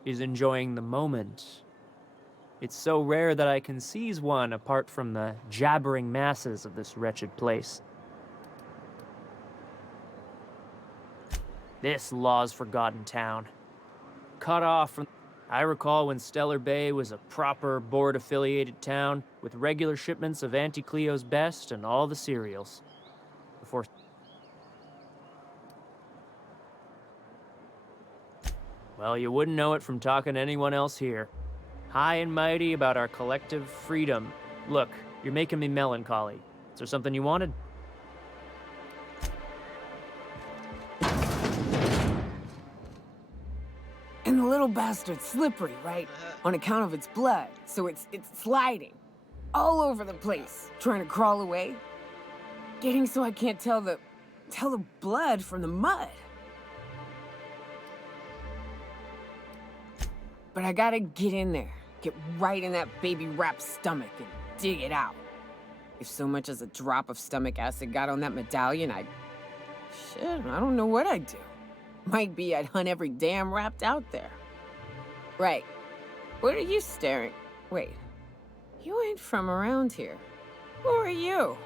is enjoying the moment. It's so rare that I can seize one apart from the jabbering masses of this wretched place. This law's forgotten town. Cut off from... I recall when Stellar Bay was a proper board-affiliated town with regular shipments of Auntie Cleo's best and all the cereals. Before... Well, you wouldn't know it from talking to anyone else here. High and mighty about our collective freedom. Look, you're making me melancholy. Is there something you wanted? And the little bastard's slippery, right? On account of its blood, so it's sliding. All over the place, trying to crawl away. Getting so I can't tell the blood from the mud. But I gotta get in there, get right in that baby rap's stomach and dig it out. If so much as a drop of stomach acid got on that medallion, shit, I don't know what I'd do. Might be I'd hunt every damn Rapt out there. Right. What are you staring? Wait. You ain't from around here. Who are you?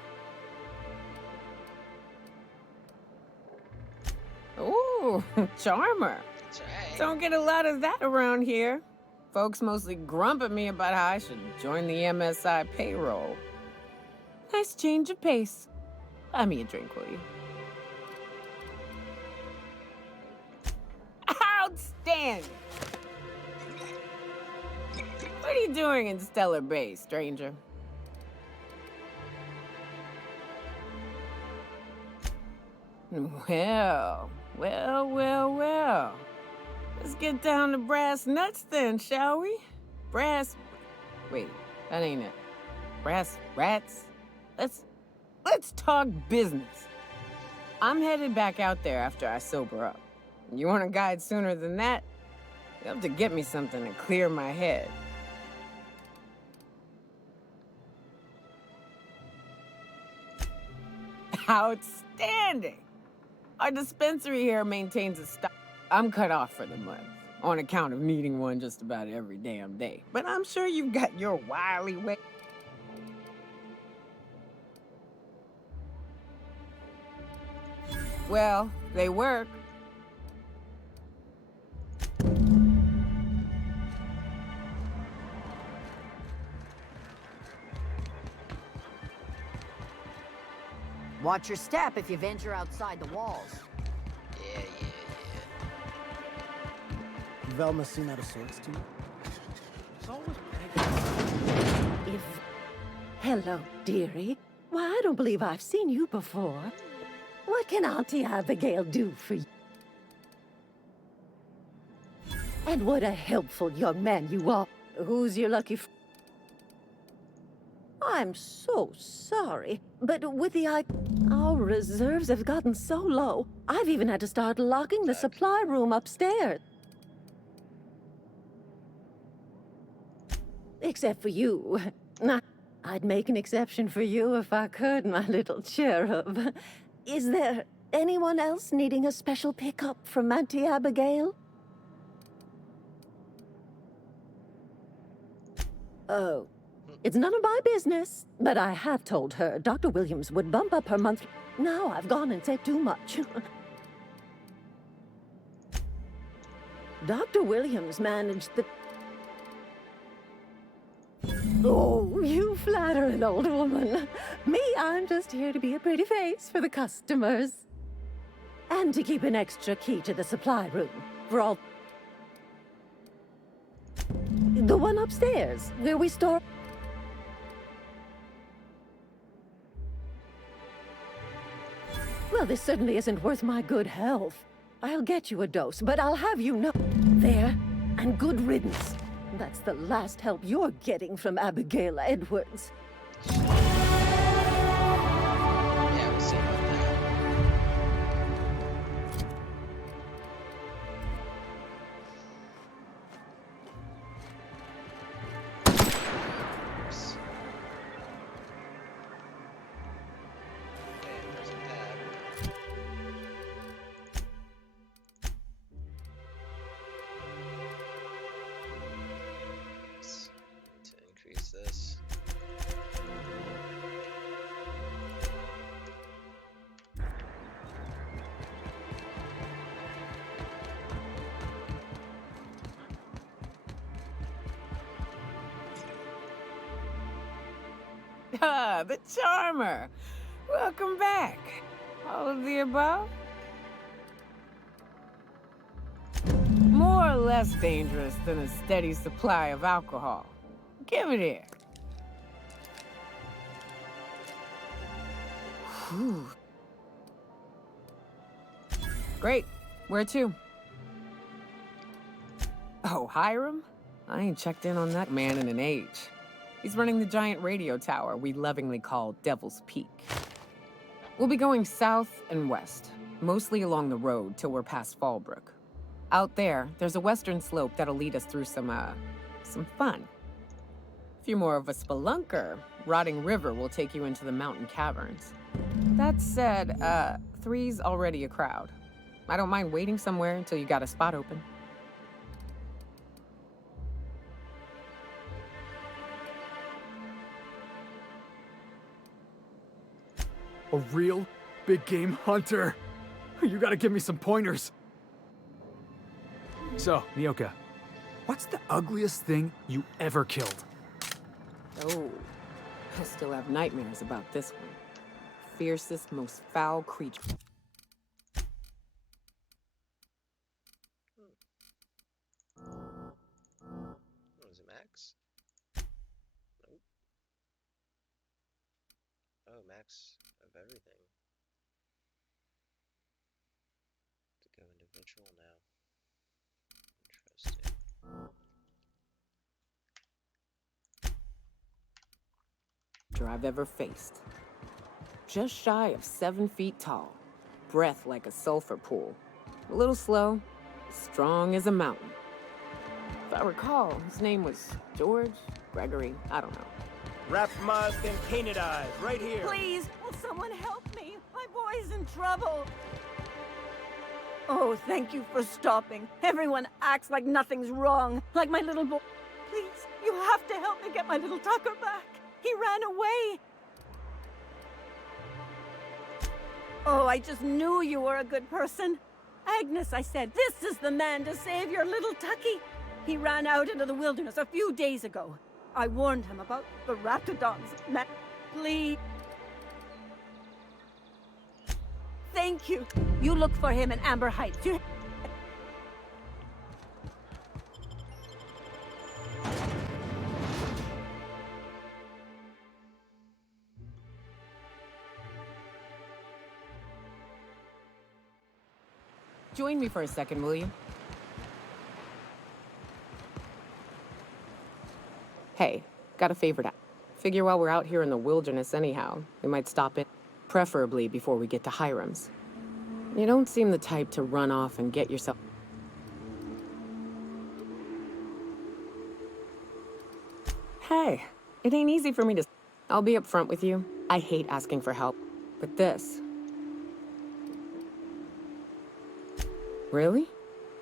Ooh, Charmer. That's right. Don't get a lot of that around here. Folks mostly grump at me about how I should join the MSI payroll. Nice change of pace. Buy me a drink, will you? Outstanding! What are you doing in Stellar Bay, stranger? Well. Let's get down to brass nuts then, shall we? Wait, that ain't it. Brass rats? Let's talk business. I'm headed back out there after I sober up. You want a guide sooner than that? You have to get me something to clear my head. Outstanding! Our dispensary here maintains a stock. I'm cut off for the month, on account of needing one just about every damn day. But I'm sure you've got your wily way. Well, they work. Watch your step if you venture outside the walls. Yeah. Velma seem out of sorts to you? Hello, dearie. Why, I don't believe I've seen you before. What can Auntie Abigail do for you? And what a helpful young man you are. Who's your lucky I'm so sorry, but with our reserves have gotten so low, I've even had to start locking the supply room upstairs. Except for you. Nah, I'd make an exception for you if I could, my little cherub. Is there anyone else needing a special pickup from Auntie Abigail? Oh. It's none of my business, but I have told her Dr. Williams would bump up her monthly. Now I've gone and said too much. Dr. Williams managed the... Oh, you flatter an old woman. Me, I'm just here to be a pretty face for the customers. And to keep an extra key to the supply room for all... The one upstairs, where we store... Well, this certainly isn't worth my good health. I'll get you a dose, but I'll have you know... There, and good riddance. That's the last help you're getting from Abigail Edwards. Yeah, we'll see about that. Oops. Okay, there's a tab. To increase this. Ah, the Charmer. Welcome back. All of the above? More or less dangerous than a steady supply of alcohol. Give it here. Whew. Great. Where to? Oh, Hiram? I ain't checked in on that man in an age. He's running the giant radio tower we lovingly call Devil's Peak. We'll be going south and west, mostly along the road till we're past Fallbrook. Out there's a western slope that'll lead us through some fun. If you're more of a spelunker, Rotting River will take you into the mountain caverns. That said, 3's already a crowd. I don't mind waiting somewhere until you got a spot open. A real big game hunter. You gotta give me some pointers. So, Nyoka, what's the ugliest thing you ever killed? Oh, I still have nightmares about this one. Fiercest, most foul creature. What is it, Max? Nope. Oh, Max of everything. To go individual now. Interesting. I've ever faced. Just shy of 7 feet tall. Breath like a sulfur pool. A little slow, strong as a mountain. If I recall, his name was George, Gregory, I don't know. Wrapped mask and painted eyes, right here. Please, will someone help me? My boy's in trouble. Oh, thank you for stopping. Everyone acts like nothing's wrong, like my little boy. Please, you have to help me get my little Tucker back. He ran away. Oh, I just knew you were a good person. Agnes, I said, this is the man to save your little Tucky. He ran out into the wilderness a few days ago. I warned him about the Raptidons. Please. Thank you. You look for him in Amber Heights. Join me for a second, will you? Hey, got a favor to figure while we're out here in the wilderness anyhow, we might stop in, preferably before we get to Hiram's. You don't seem the type to run off and get yourself... Hey, it ain't easy for me to... I'll be upfront with you. I hate asking for help, but this... Really?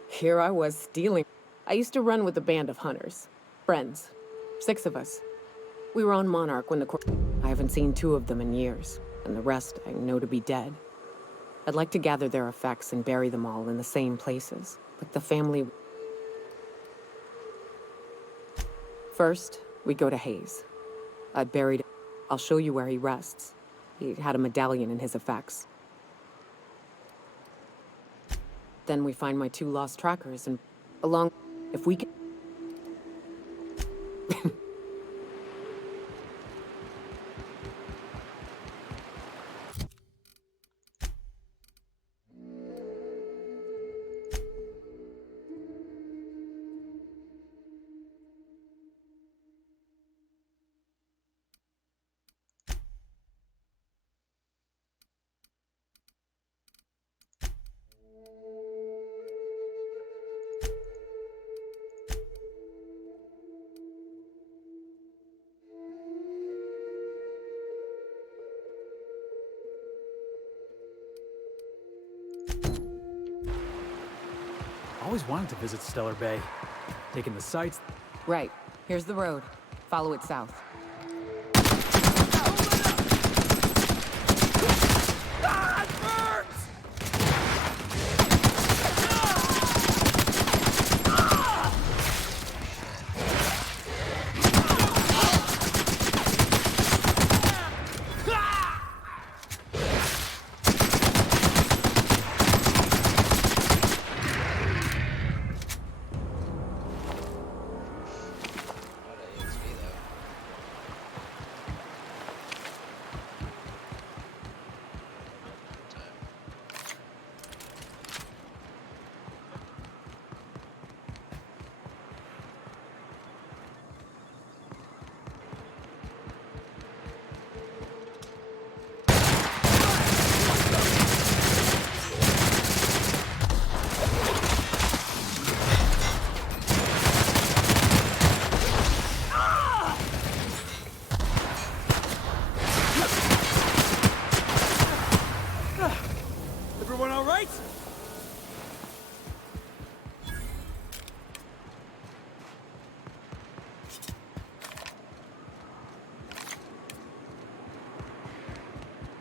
Here I was stealing. I used to run with a band of hunters. Friends. 6 of us. We were on Monarch when I haven't seen 2 of them in years, and the rest I know to be dead. I'd like to gather their effects and bury them all in the same places, but the family... First, we go to Hayes. I buried him. I'll show you where he rests. He had a medallion in his effects. Then we find my 2 lost trackers, and along... If we can... Always wanted to visit Stellar Bay. Taking the sights. Right. Here's the road. Follow it south. Ah, it burns!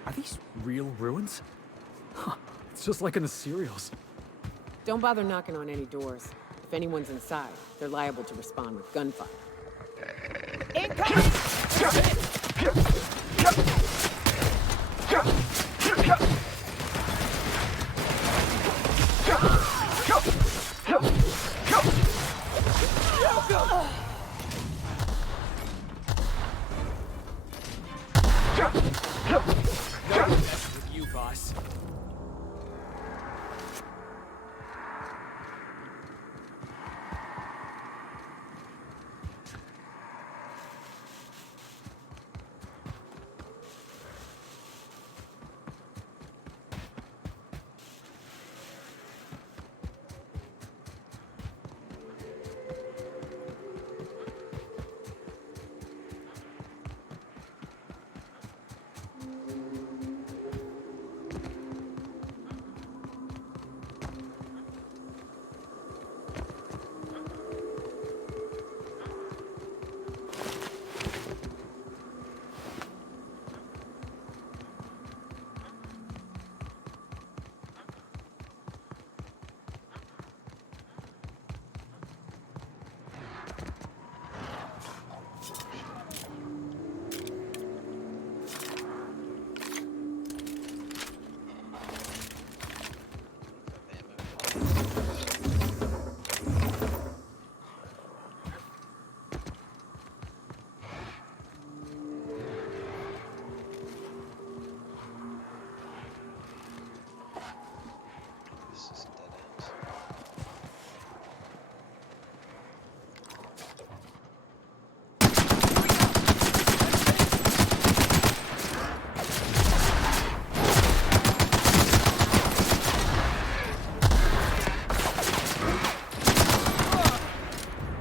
Are these real ruins? Huh, it's just like in the serials. Don't bother knocking on any doors. If anyone's inside, they're liable to respond with gunfire. With you, boss.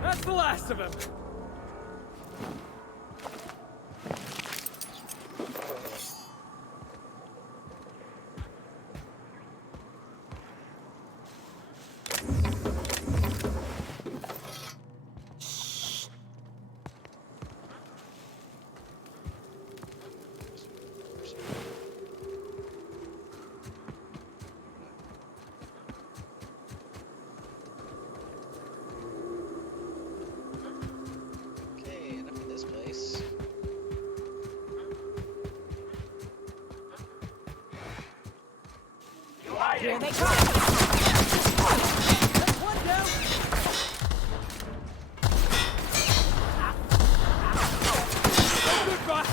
That's the last of him. Okay, enough of this place. Here they come! One down. Good, boss.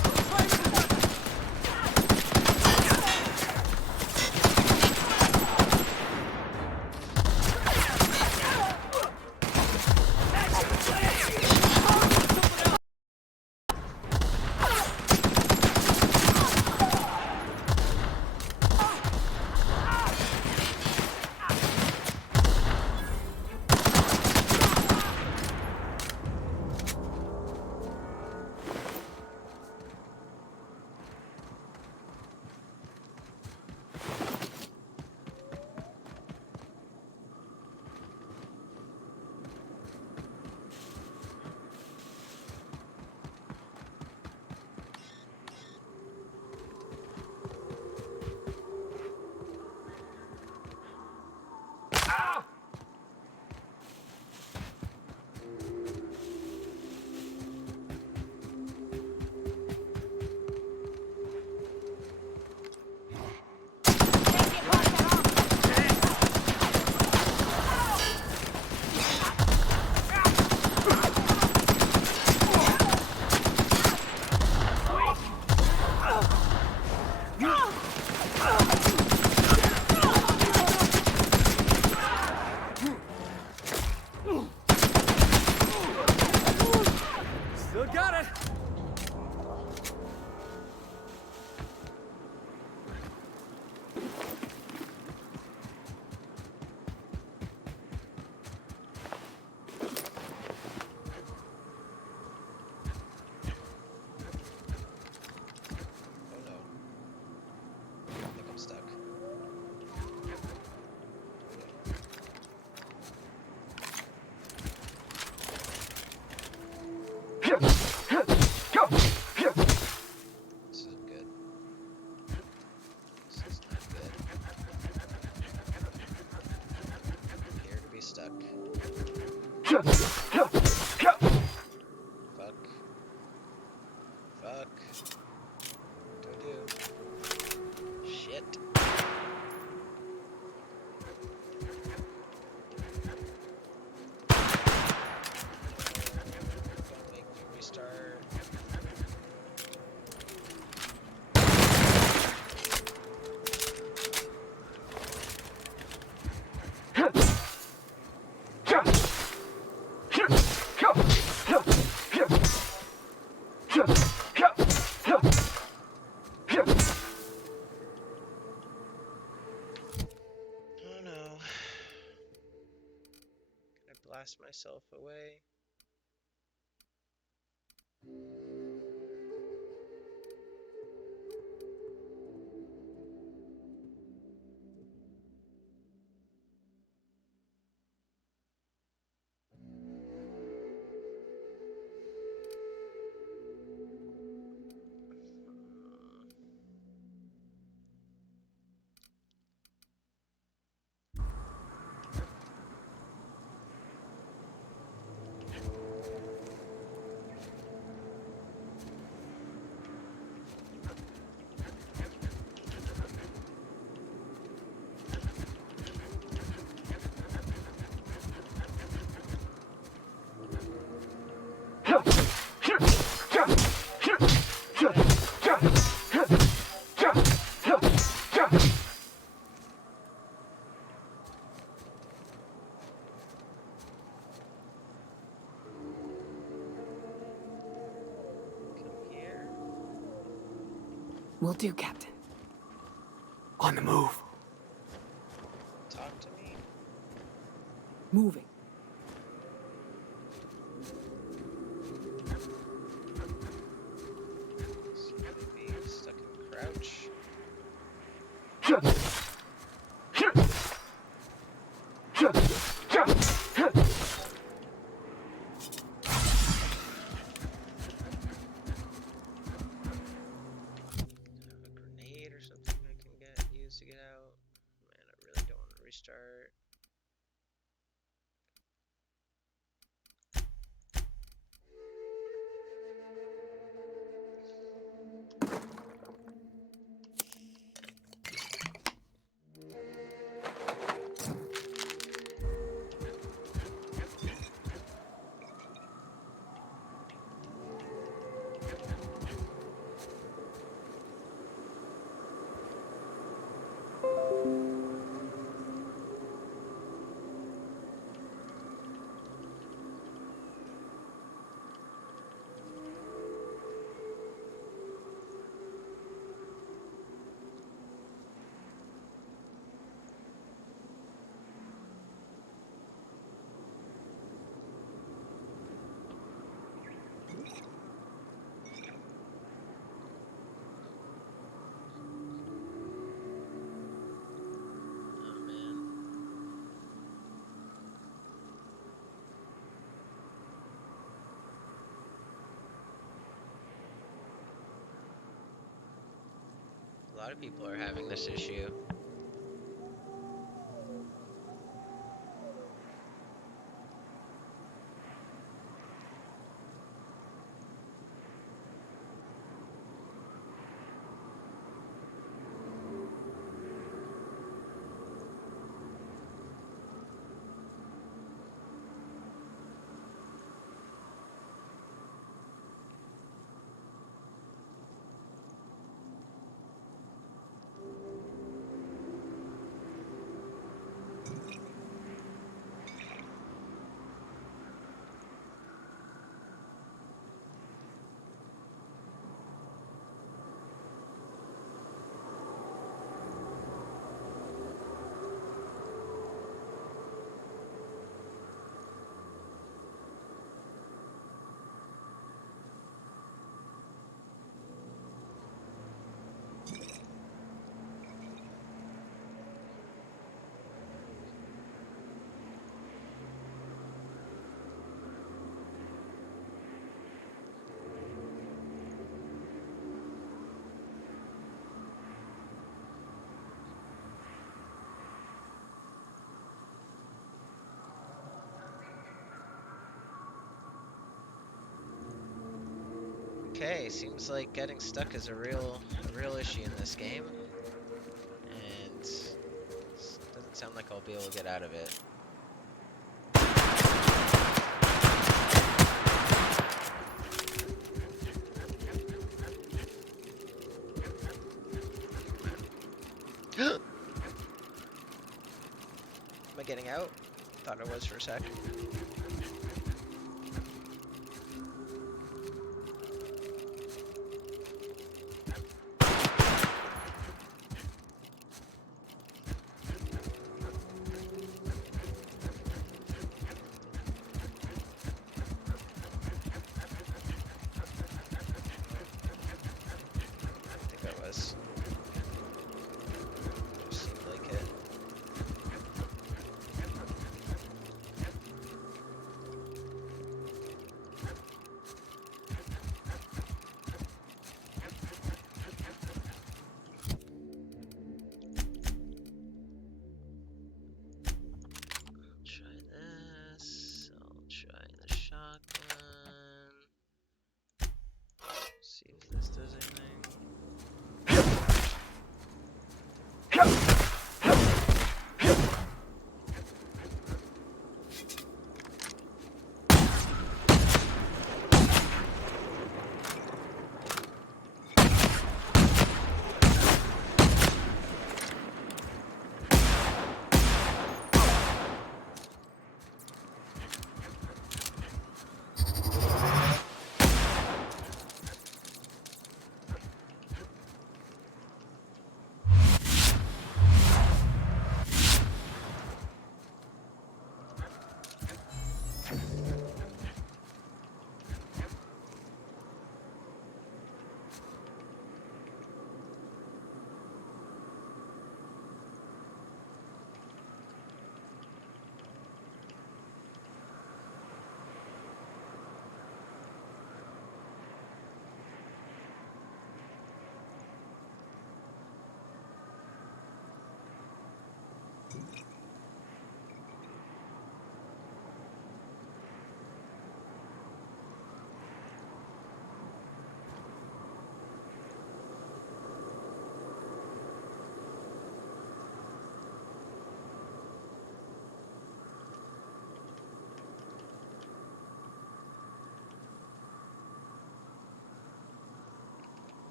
Still got it. Oh no. I think I'm stuck. This isn't good. This is not good. Here to be stuck. Fuck. What do I do? Shit. Don't make me restart. Oh no. Can I blast myself away? Will do, Captain. On the move. Talk to me. Moving. Seem to be stuck in crouch. Grenade or something I can use to get out. Man, I really don't want to restart. A lot of people are having this issue. Okay, seems like getting stuck is a real issue in this game, and doesn't sound like I'll be able to get out of it. Am I getting out? Thought I was for a sec.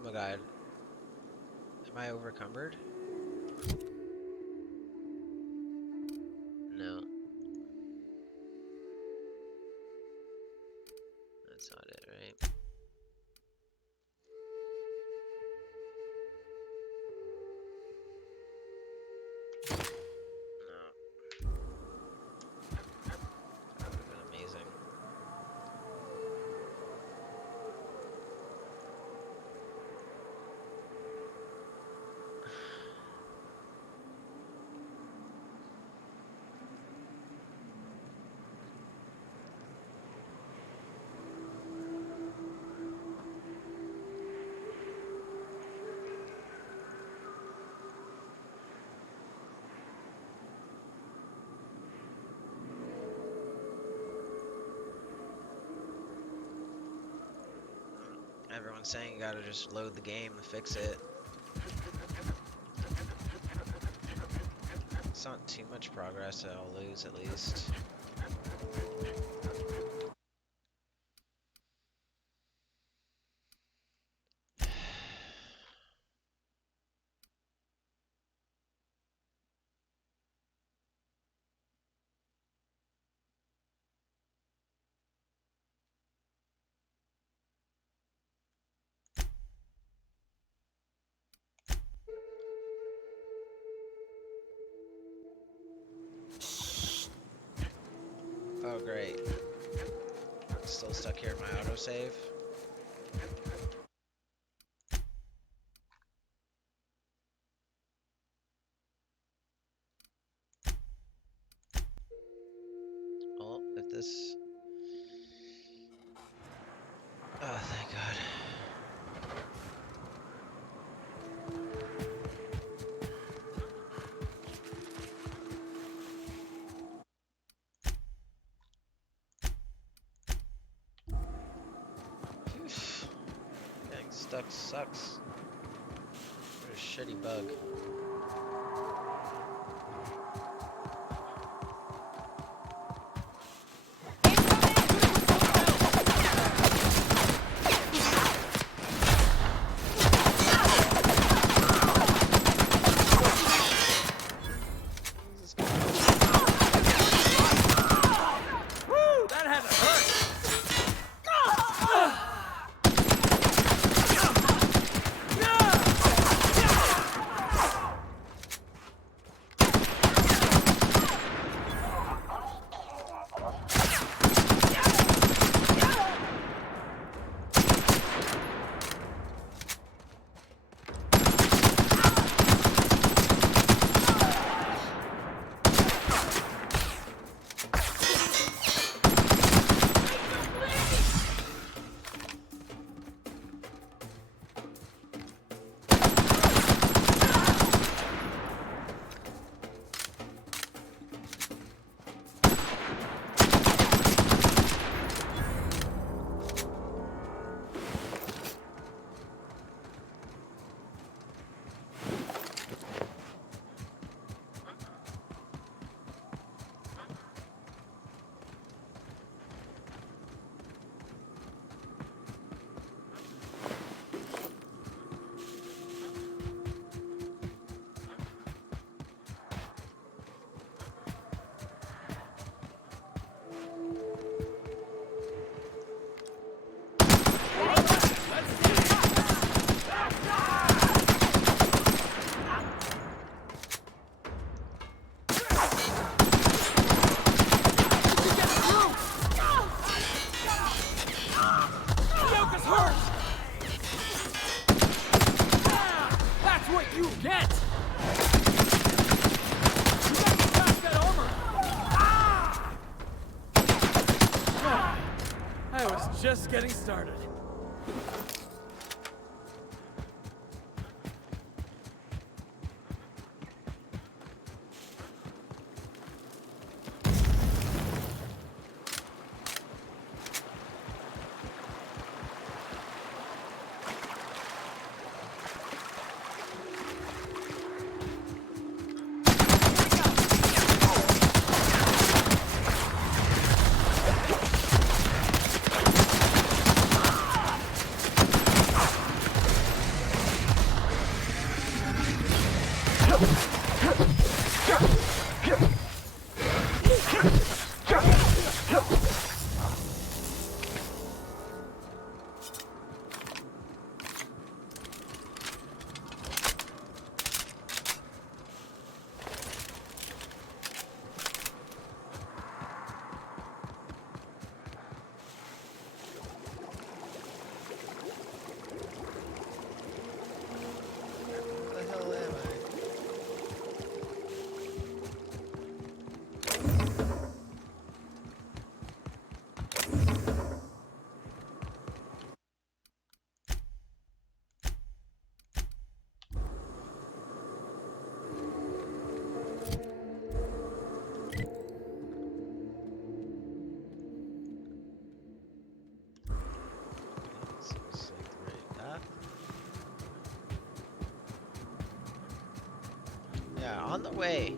Oh my god. Am I overcumbered? No. That's not it, right? No. That would have been amazing. Everyone's saying you gotta just load the game to fix it. It's not too much progress that I'll lose, at least. Oh great. Still stuck here in my autosave. Oh, if this... Oh, thank God. duck sucks. What a shitty bug. Just getting started. Yeah, on the way.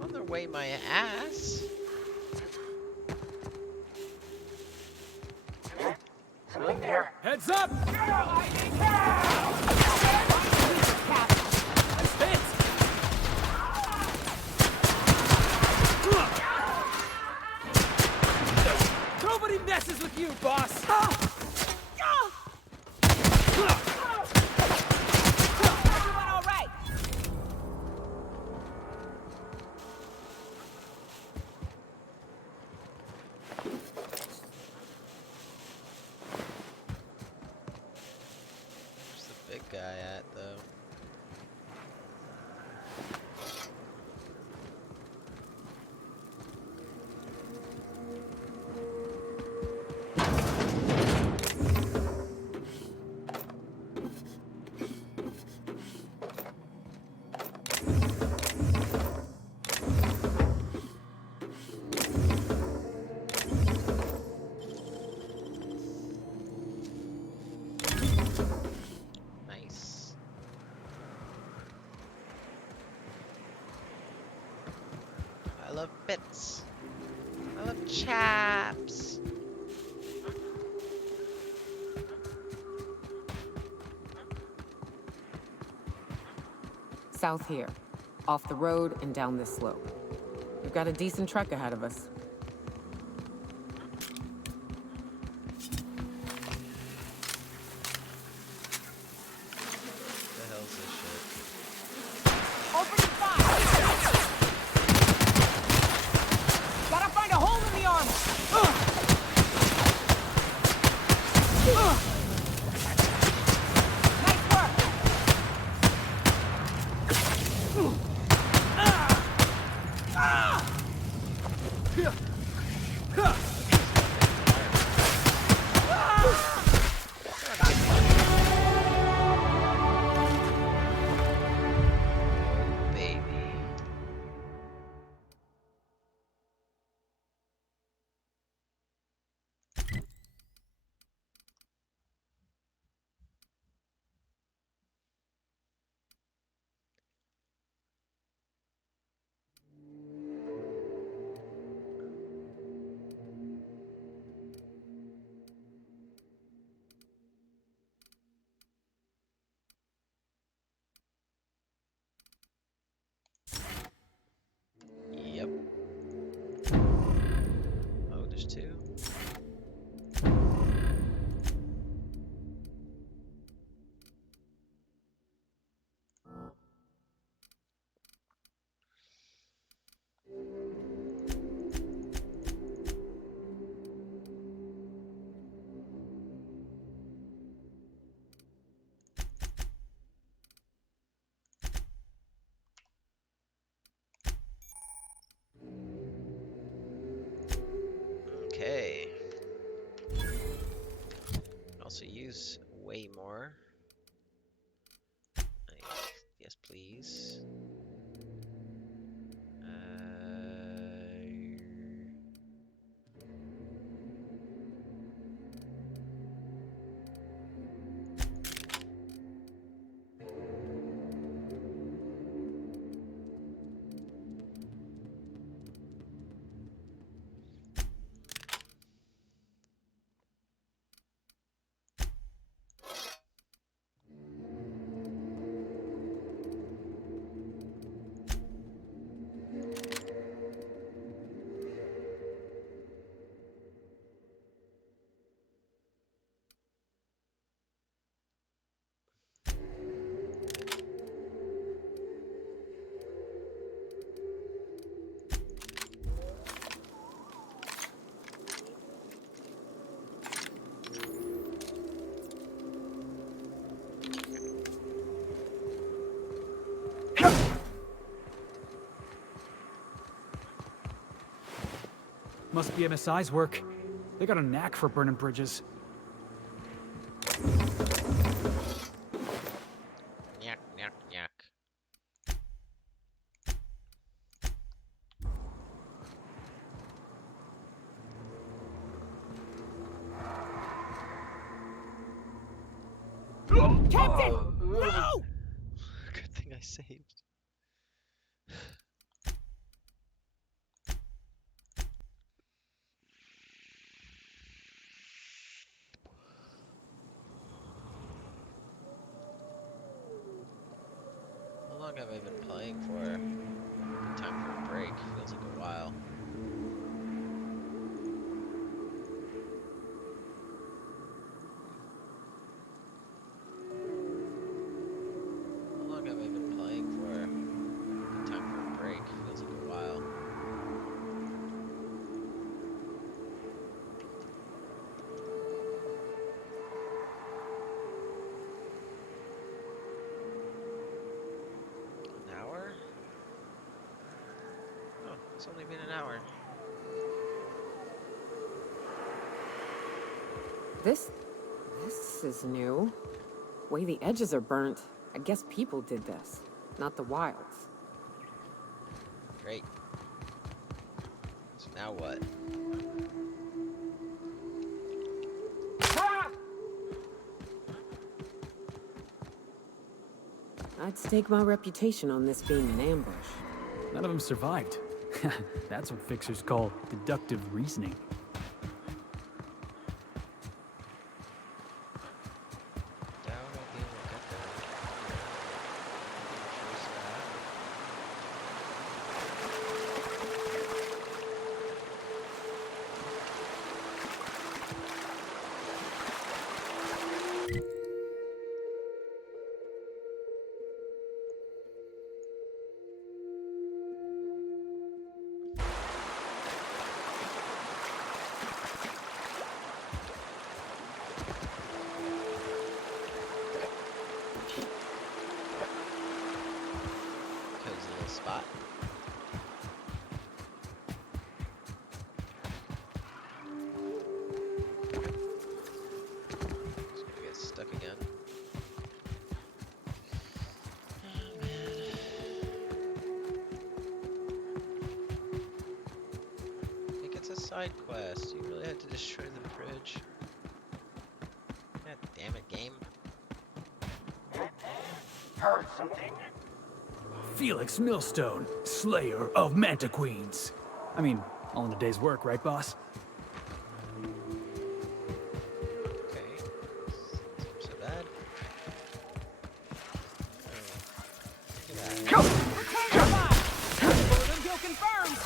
On their way, my ass. Heads up! Nobody messes with you, boss! Everyone all right? Where's the big guy? bits. I love chaps. South here. Off the road and down this slope. We've got a decent trek ahead of us. The hell's this shit? Open fire! Gotta find a hole in the armor! Nice work! Yep. Oh, there's two. Okay. Also use way more. Yes, please. Must be MSI's work. They got a knack for burning bridges. Nyak, nyak, nyak. Captain! No! Good thing I saved. How long have I been playing for? Good time for a break. Feels like a while. How long have I been playing for? Good time for a break. Feels like a while. An hour? Oh, it's only been an hour. This is new. Way the edges are burnt. I guess people did this, not the wilds. Great. So now what? I'd stake my reputation on this being an ambush. None of them survived. That's what fixers call deductive reasoning. Spot. Just gonna get stuck again. Oh man. I think it's a side quest. You really had to destroy the bridge. God damn it, game. Heard something. Felix Millstone, Slayer of Mantiqueens. I mean, all in a day's work, right, boss? Okay. Seems so bad. Go! Gordon Gill confirmed!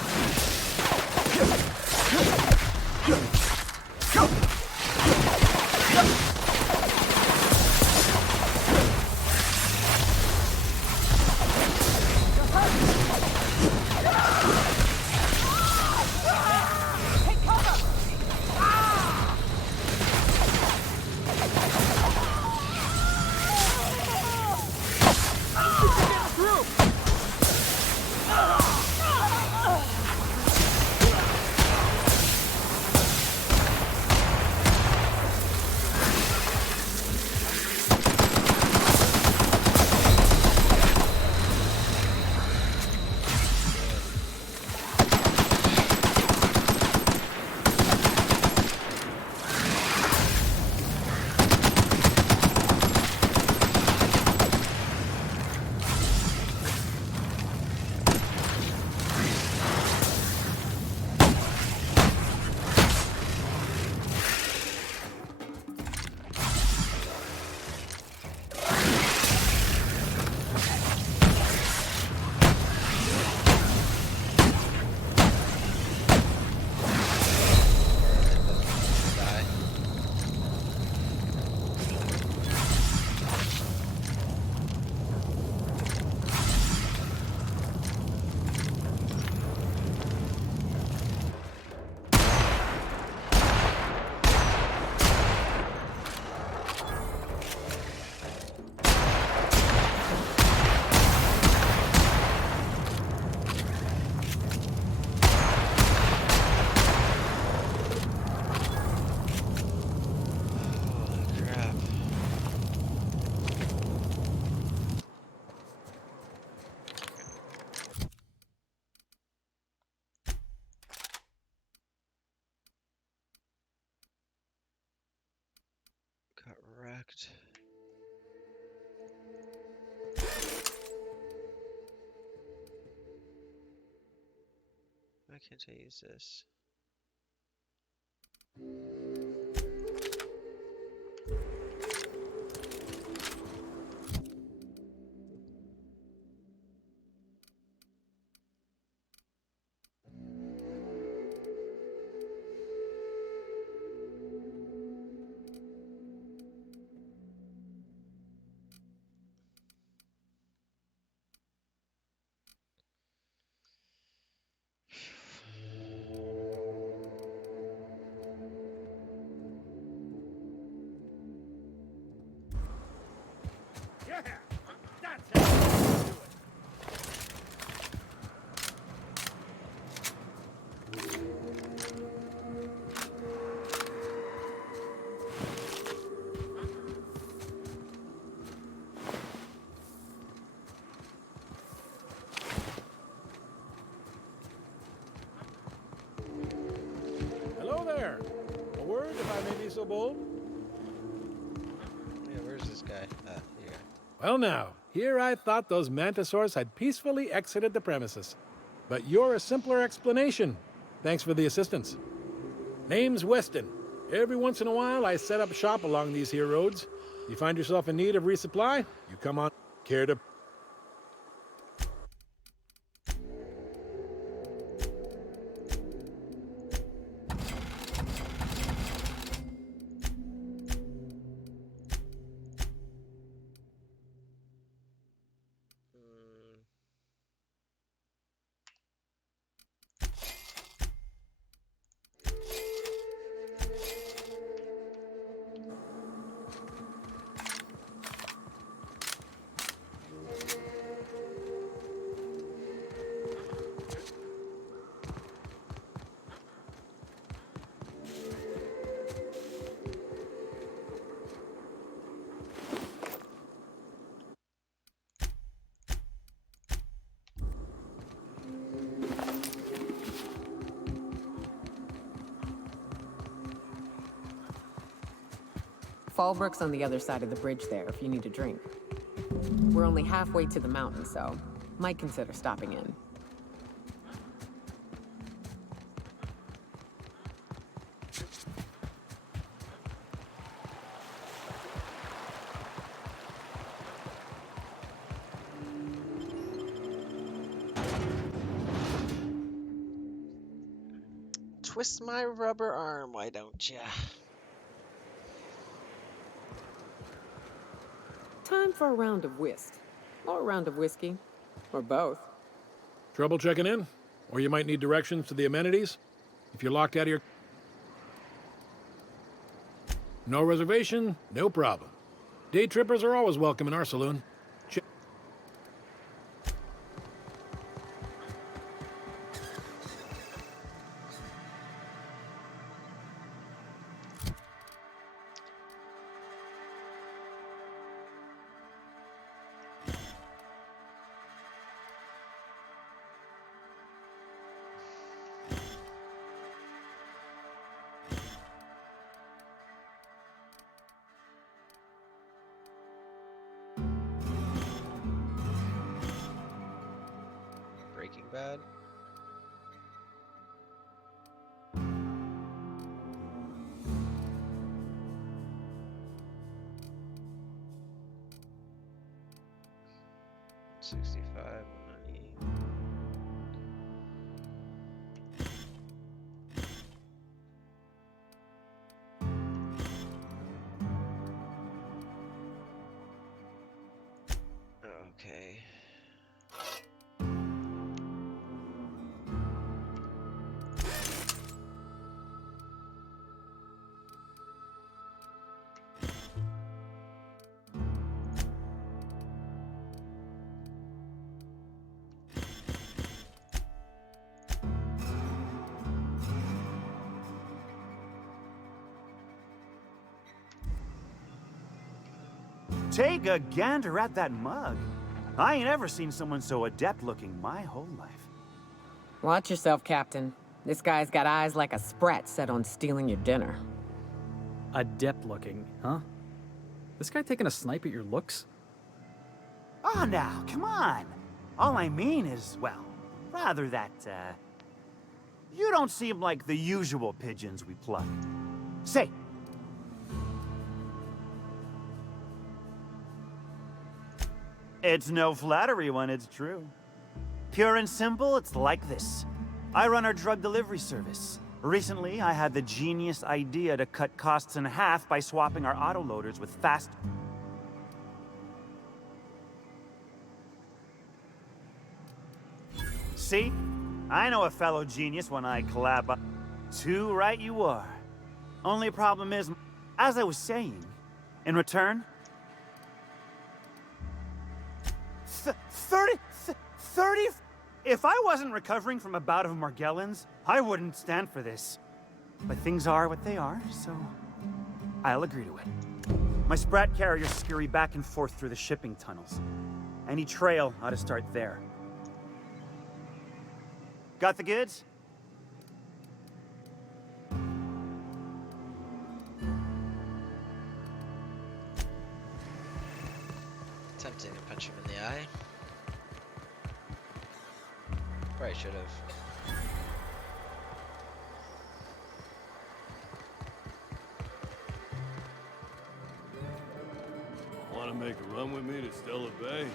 Got wrecked. Why can't I use this? Hello there. A word, if I may be so bold? Yeah, where's this guy? Here. Well now, here I thought those mantisaurs had peacefully exited the premises. but you're a simpler explanation. Thanks for the assistance. Name's Weston. Every once in a while, I set up shop along these here roads. You find yourself in need of resupply, you come on. Care to... Fallbrook's on the other side of the bridge there if you need a drink. We're only halfway to the mountain, so might consider stopping in. Twist my rubber arm, why don't ya? Time for a round of whist. Or a round of whiskey. Or both. Trouble checking in? Or you might need directions to the amenities? If you're locked out of your... No reservation? No problem. Day trippers are always welcome in our saloon. Breaking Bad. $65 money. Okay. Take a gander at that mug. I ain't ever seen someone so adept-looking my whole life. Watch yourself, Captain. This guy's got eyes like a sprat set on stealing your dinner. Adept looking, huh? This guy taking a snipe at your looks? Oh, now, come on. All I mean is, well, rather that, you don't seem like the usual pigeons we pluck. Say. It's no flattery when it's true. Pure and simple, it's like this. I run our drug delivery service. Recently, I had the genius idea to cut costs in half by swapping our autoloaders with fast... See? I know a fellow genius when I collab up. Too right you are. Only problem is, as I was saying, in return... 30... If I wasn't recovering from a bout of Morgellons, I wouldn't stand for this. But things are what they are, so I'll agree to it. My Sprat carriers scurry back and forth through the shipping tunnels. Any trail ought to start there. Got the goods? Tempting to punch him in the eye. Probably should have. Want to make a run with me to Stellar Bay?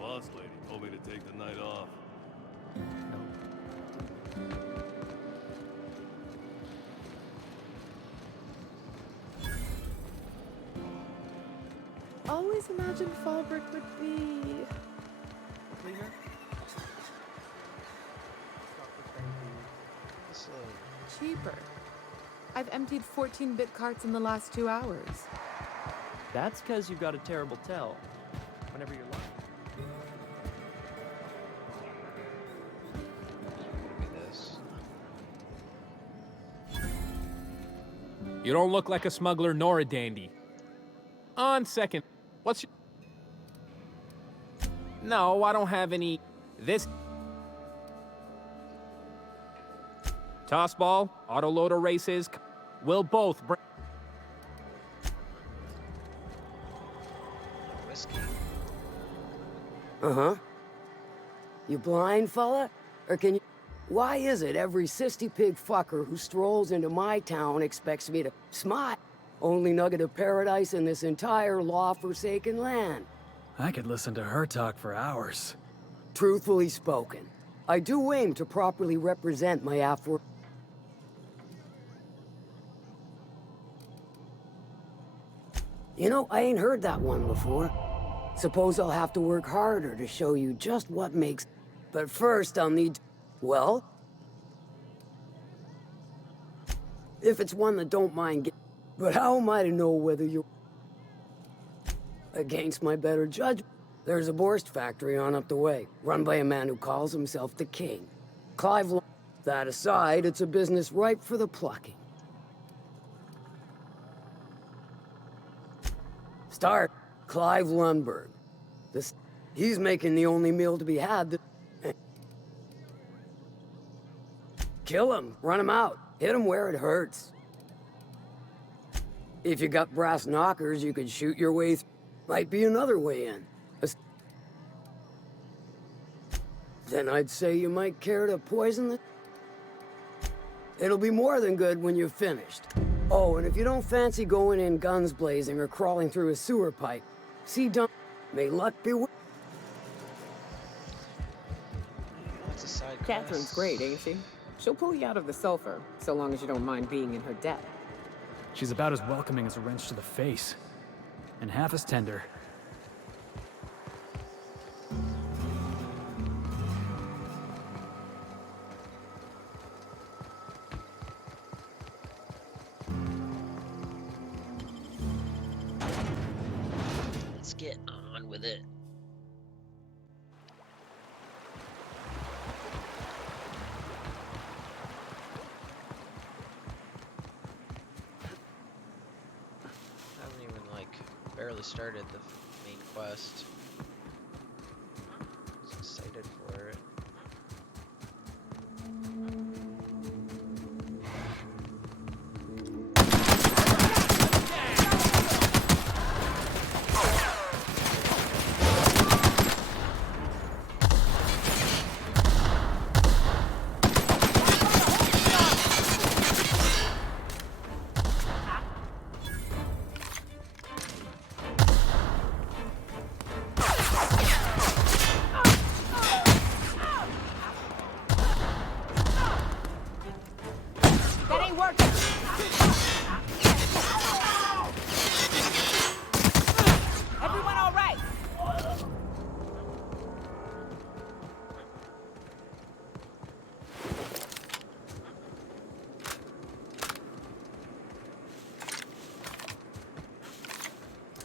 Boss lady told me to take the night off. Always imagined Fallbrook would be cleaner. Cheaper. I've emptied 14-bit carts in the last 2 hours. That's because you've got a terrible tell. Whenever you're lying. You don't look like a smuggler nor a dandy. On second, what's your... No, I don't have any... This... Tossball, autoloader races, we'll both bring... Whiskey. Uh-huh. You blind, fella? Or can you... Why is it every sissy pig fucker who strolls into my town expects me to smile? Only nugget of paradise in this entire law-forsaken land. I could listen to her talk for hours. Truthfully spoken, I do aim to properly represent my You know, I ain't heard that one before. Suppose I'll have to work harder to show you just what makes... But first, I'll need... Well? If it's one that don't mind But how am I to know whether you're... Against my better judgment, there's a Borst factory on up the way, run by a man who calls himself the King. Clive That aside, it's a business ripe for the plucking. Start Clive Lundberg. He's making the only meal to be had. Kill him, run him out, hit him where it hurts. If you got brass knockers, you could shoot your way through. Might be another way in. Then I'd say you might care to poison the... It'll be more than good when you've finished. Oh, and if you don't fancy going in guns blazing or crawling through a sewer pipe, see Dun... May luck be with... What's a side quest? Catherine's great, ain't she? She'll pull you out of the sulfur, so long as you don't mind being in her debt. She's about as welcoming as a wrench to the face. And half as tender. Let's get on with it. Barely started the main quest. I was excited for it.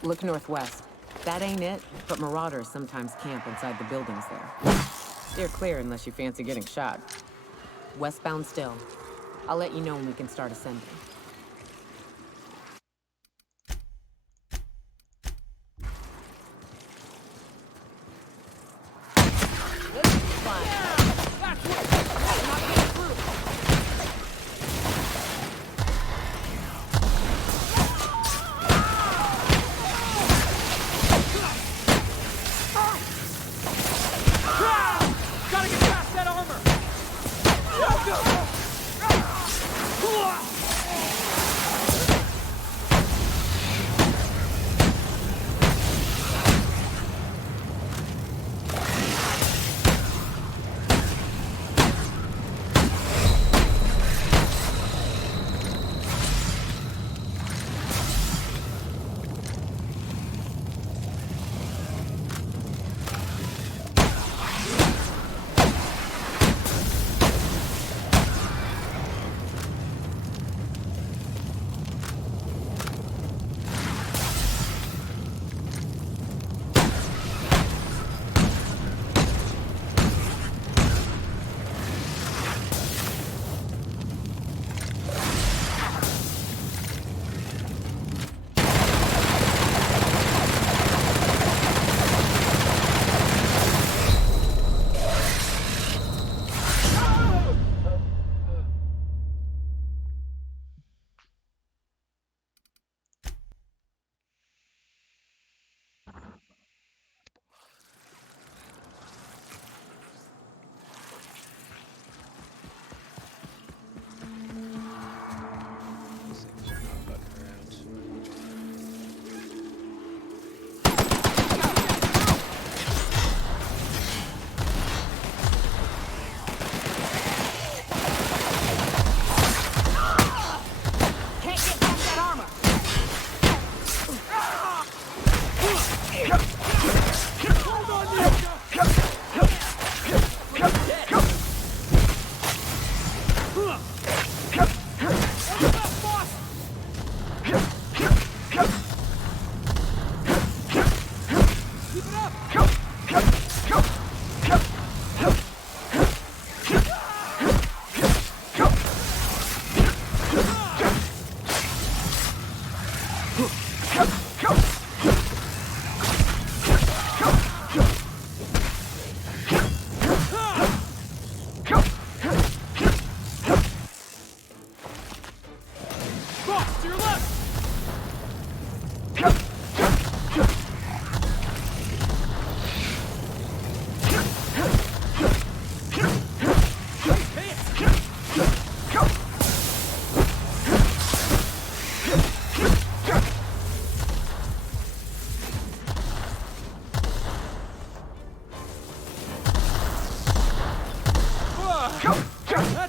Look northwest. That ain't it, but marauders sometimes camp inside the buildings there. Steer clear unless you fancy getting shot. Westbound still. I'll let you know when we can start ascending. Gotta get past that armor!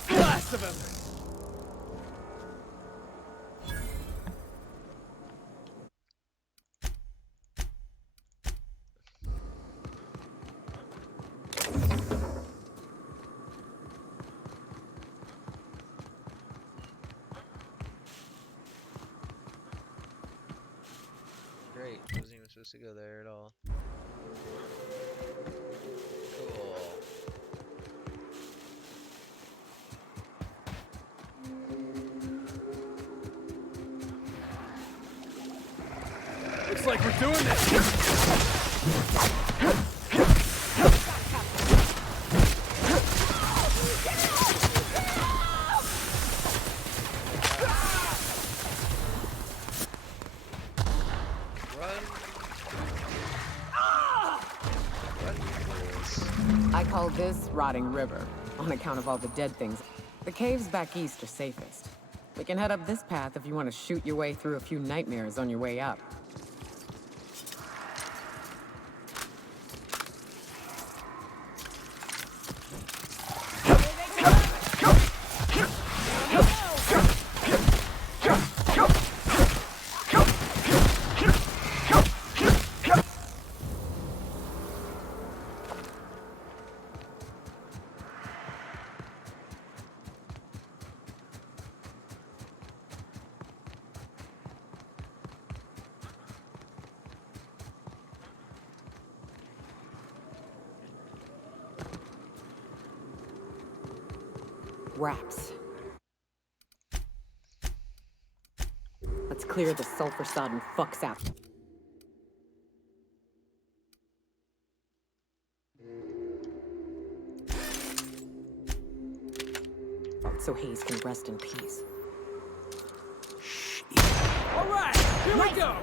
That's the last of him! Great, wasn't even supposed to go there at all. Cool. Looks like we're doing this! I call this Rotting River, on account of all the dead things. The caves back east are safest. We can head up this path if you want to shoot your way through a few nightmares on your way up. Wraps. Let's clear the sulfur-sodden fucks out. So Hayes can rest in peace. All right, here we go!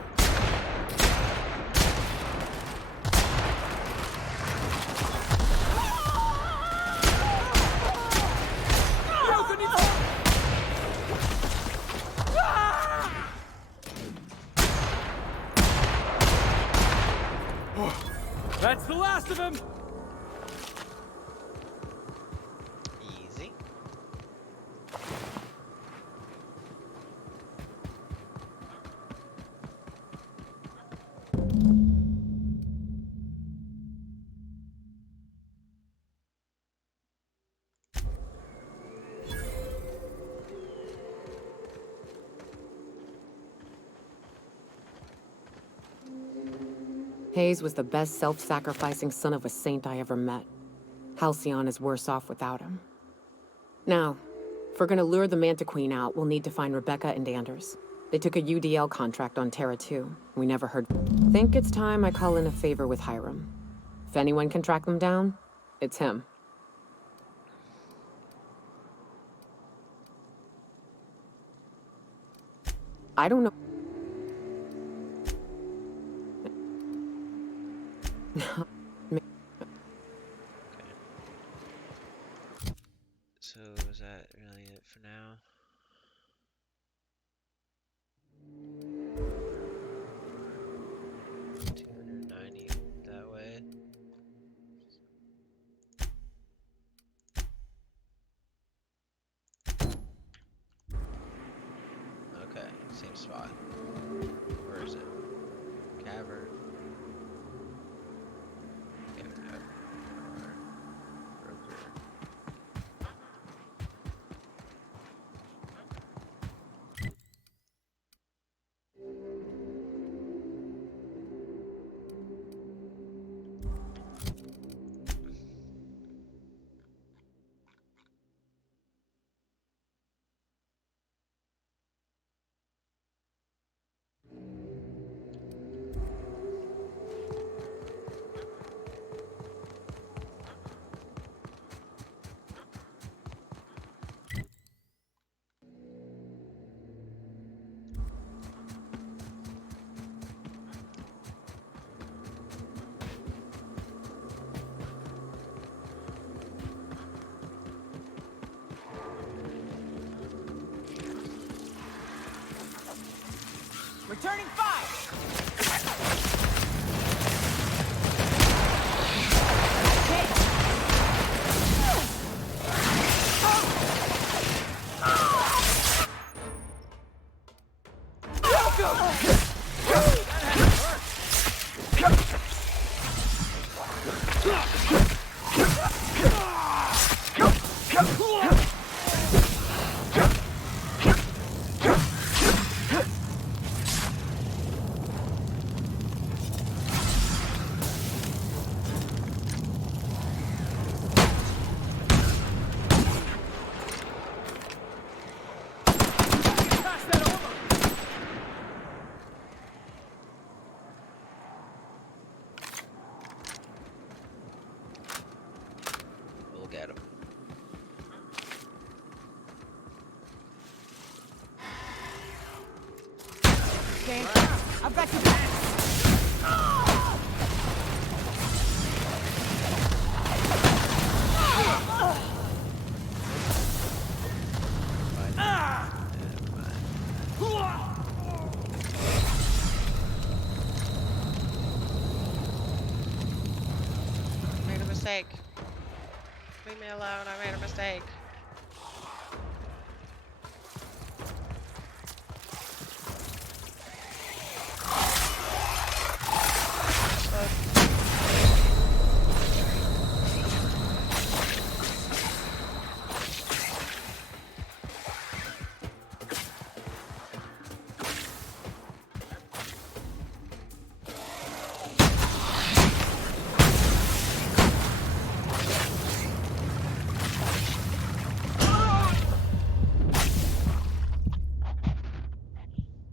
That's the last of him! Easy. Hayes was the best self-sacrificing son of a saint I ever met. Halcyon is worse off without him. Now, if we're gonna lure the Manta Queen out, we'll need to find Rebecca and Anders. They took a UDL contract on Terra 2. We never heard. Think it's time I call in a favor with Hiram. If anyone can track them down, it's him. I don't know. So is that really it for now? $290 that way. Okay, same spot. Where is it? Cavern. Returning fire! We'll get him. Okay, I've got your back. Made a mistake. Leave me alone, I made a mistake.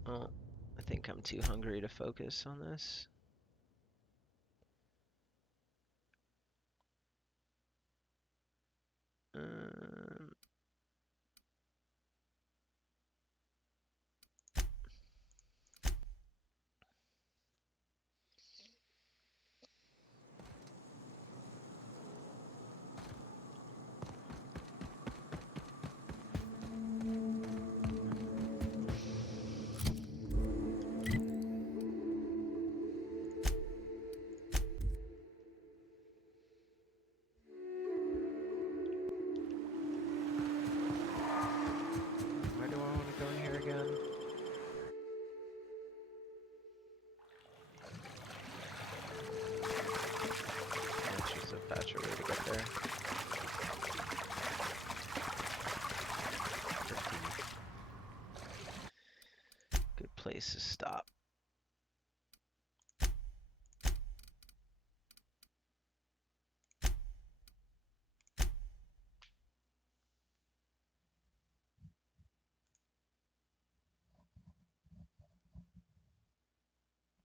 Well, I think I'm too hungry to focus on this. Why do I want to go in here again? That's just a faster way to get there. Good place to stop.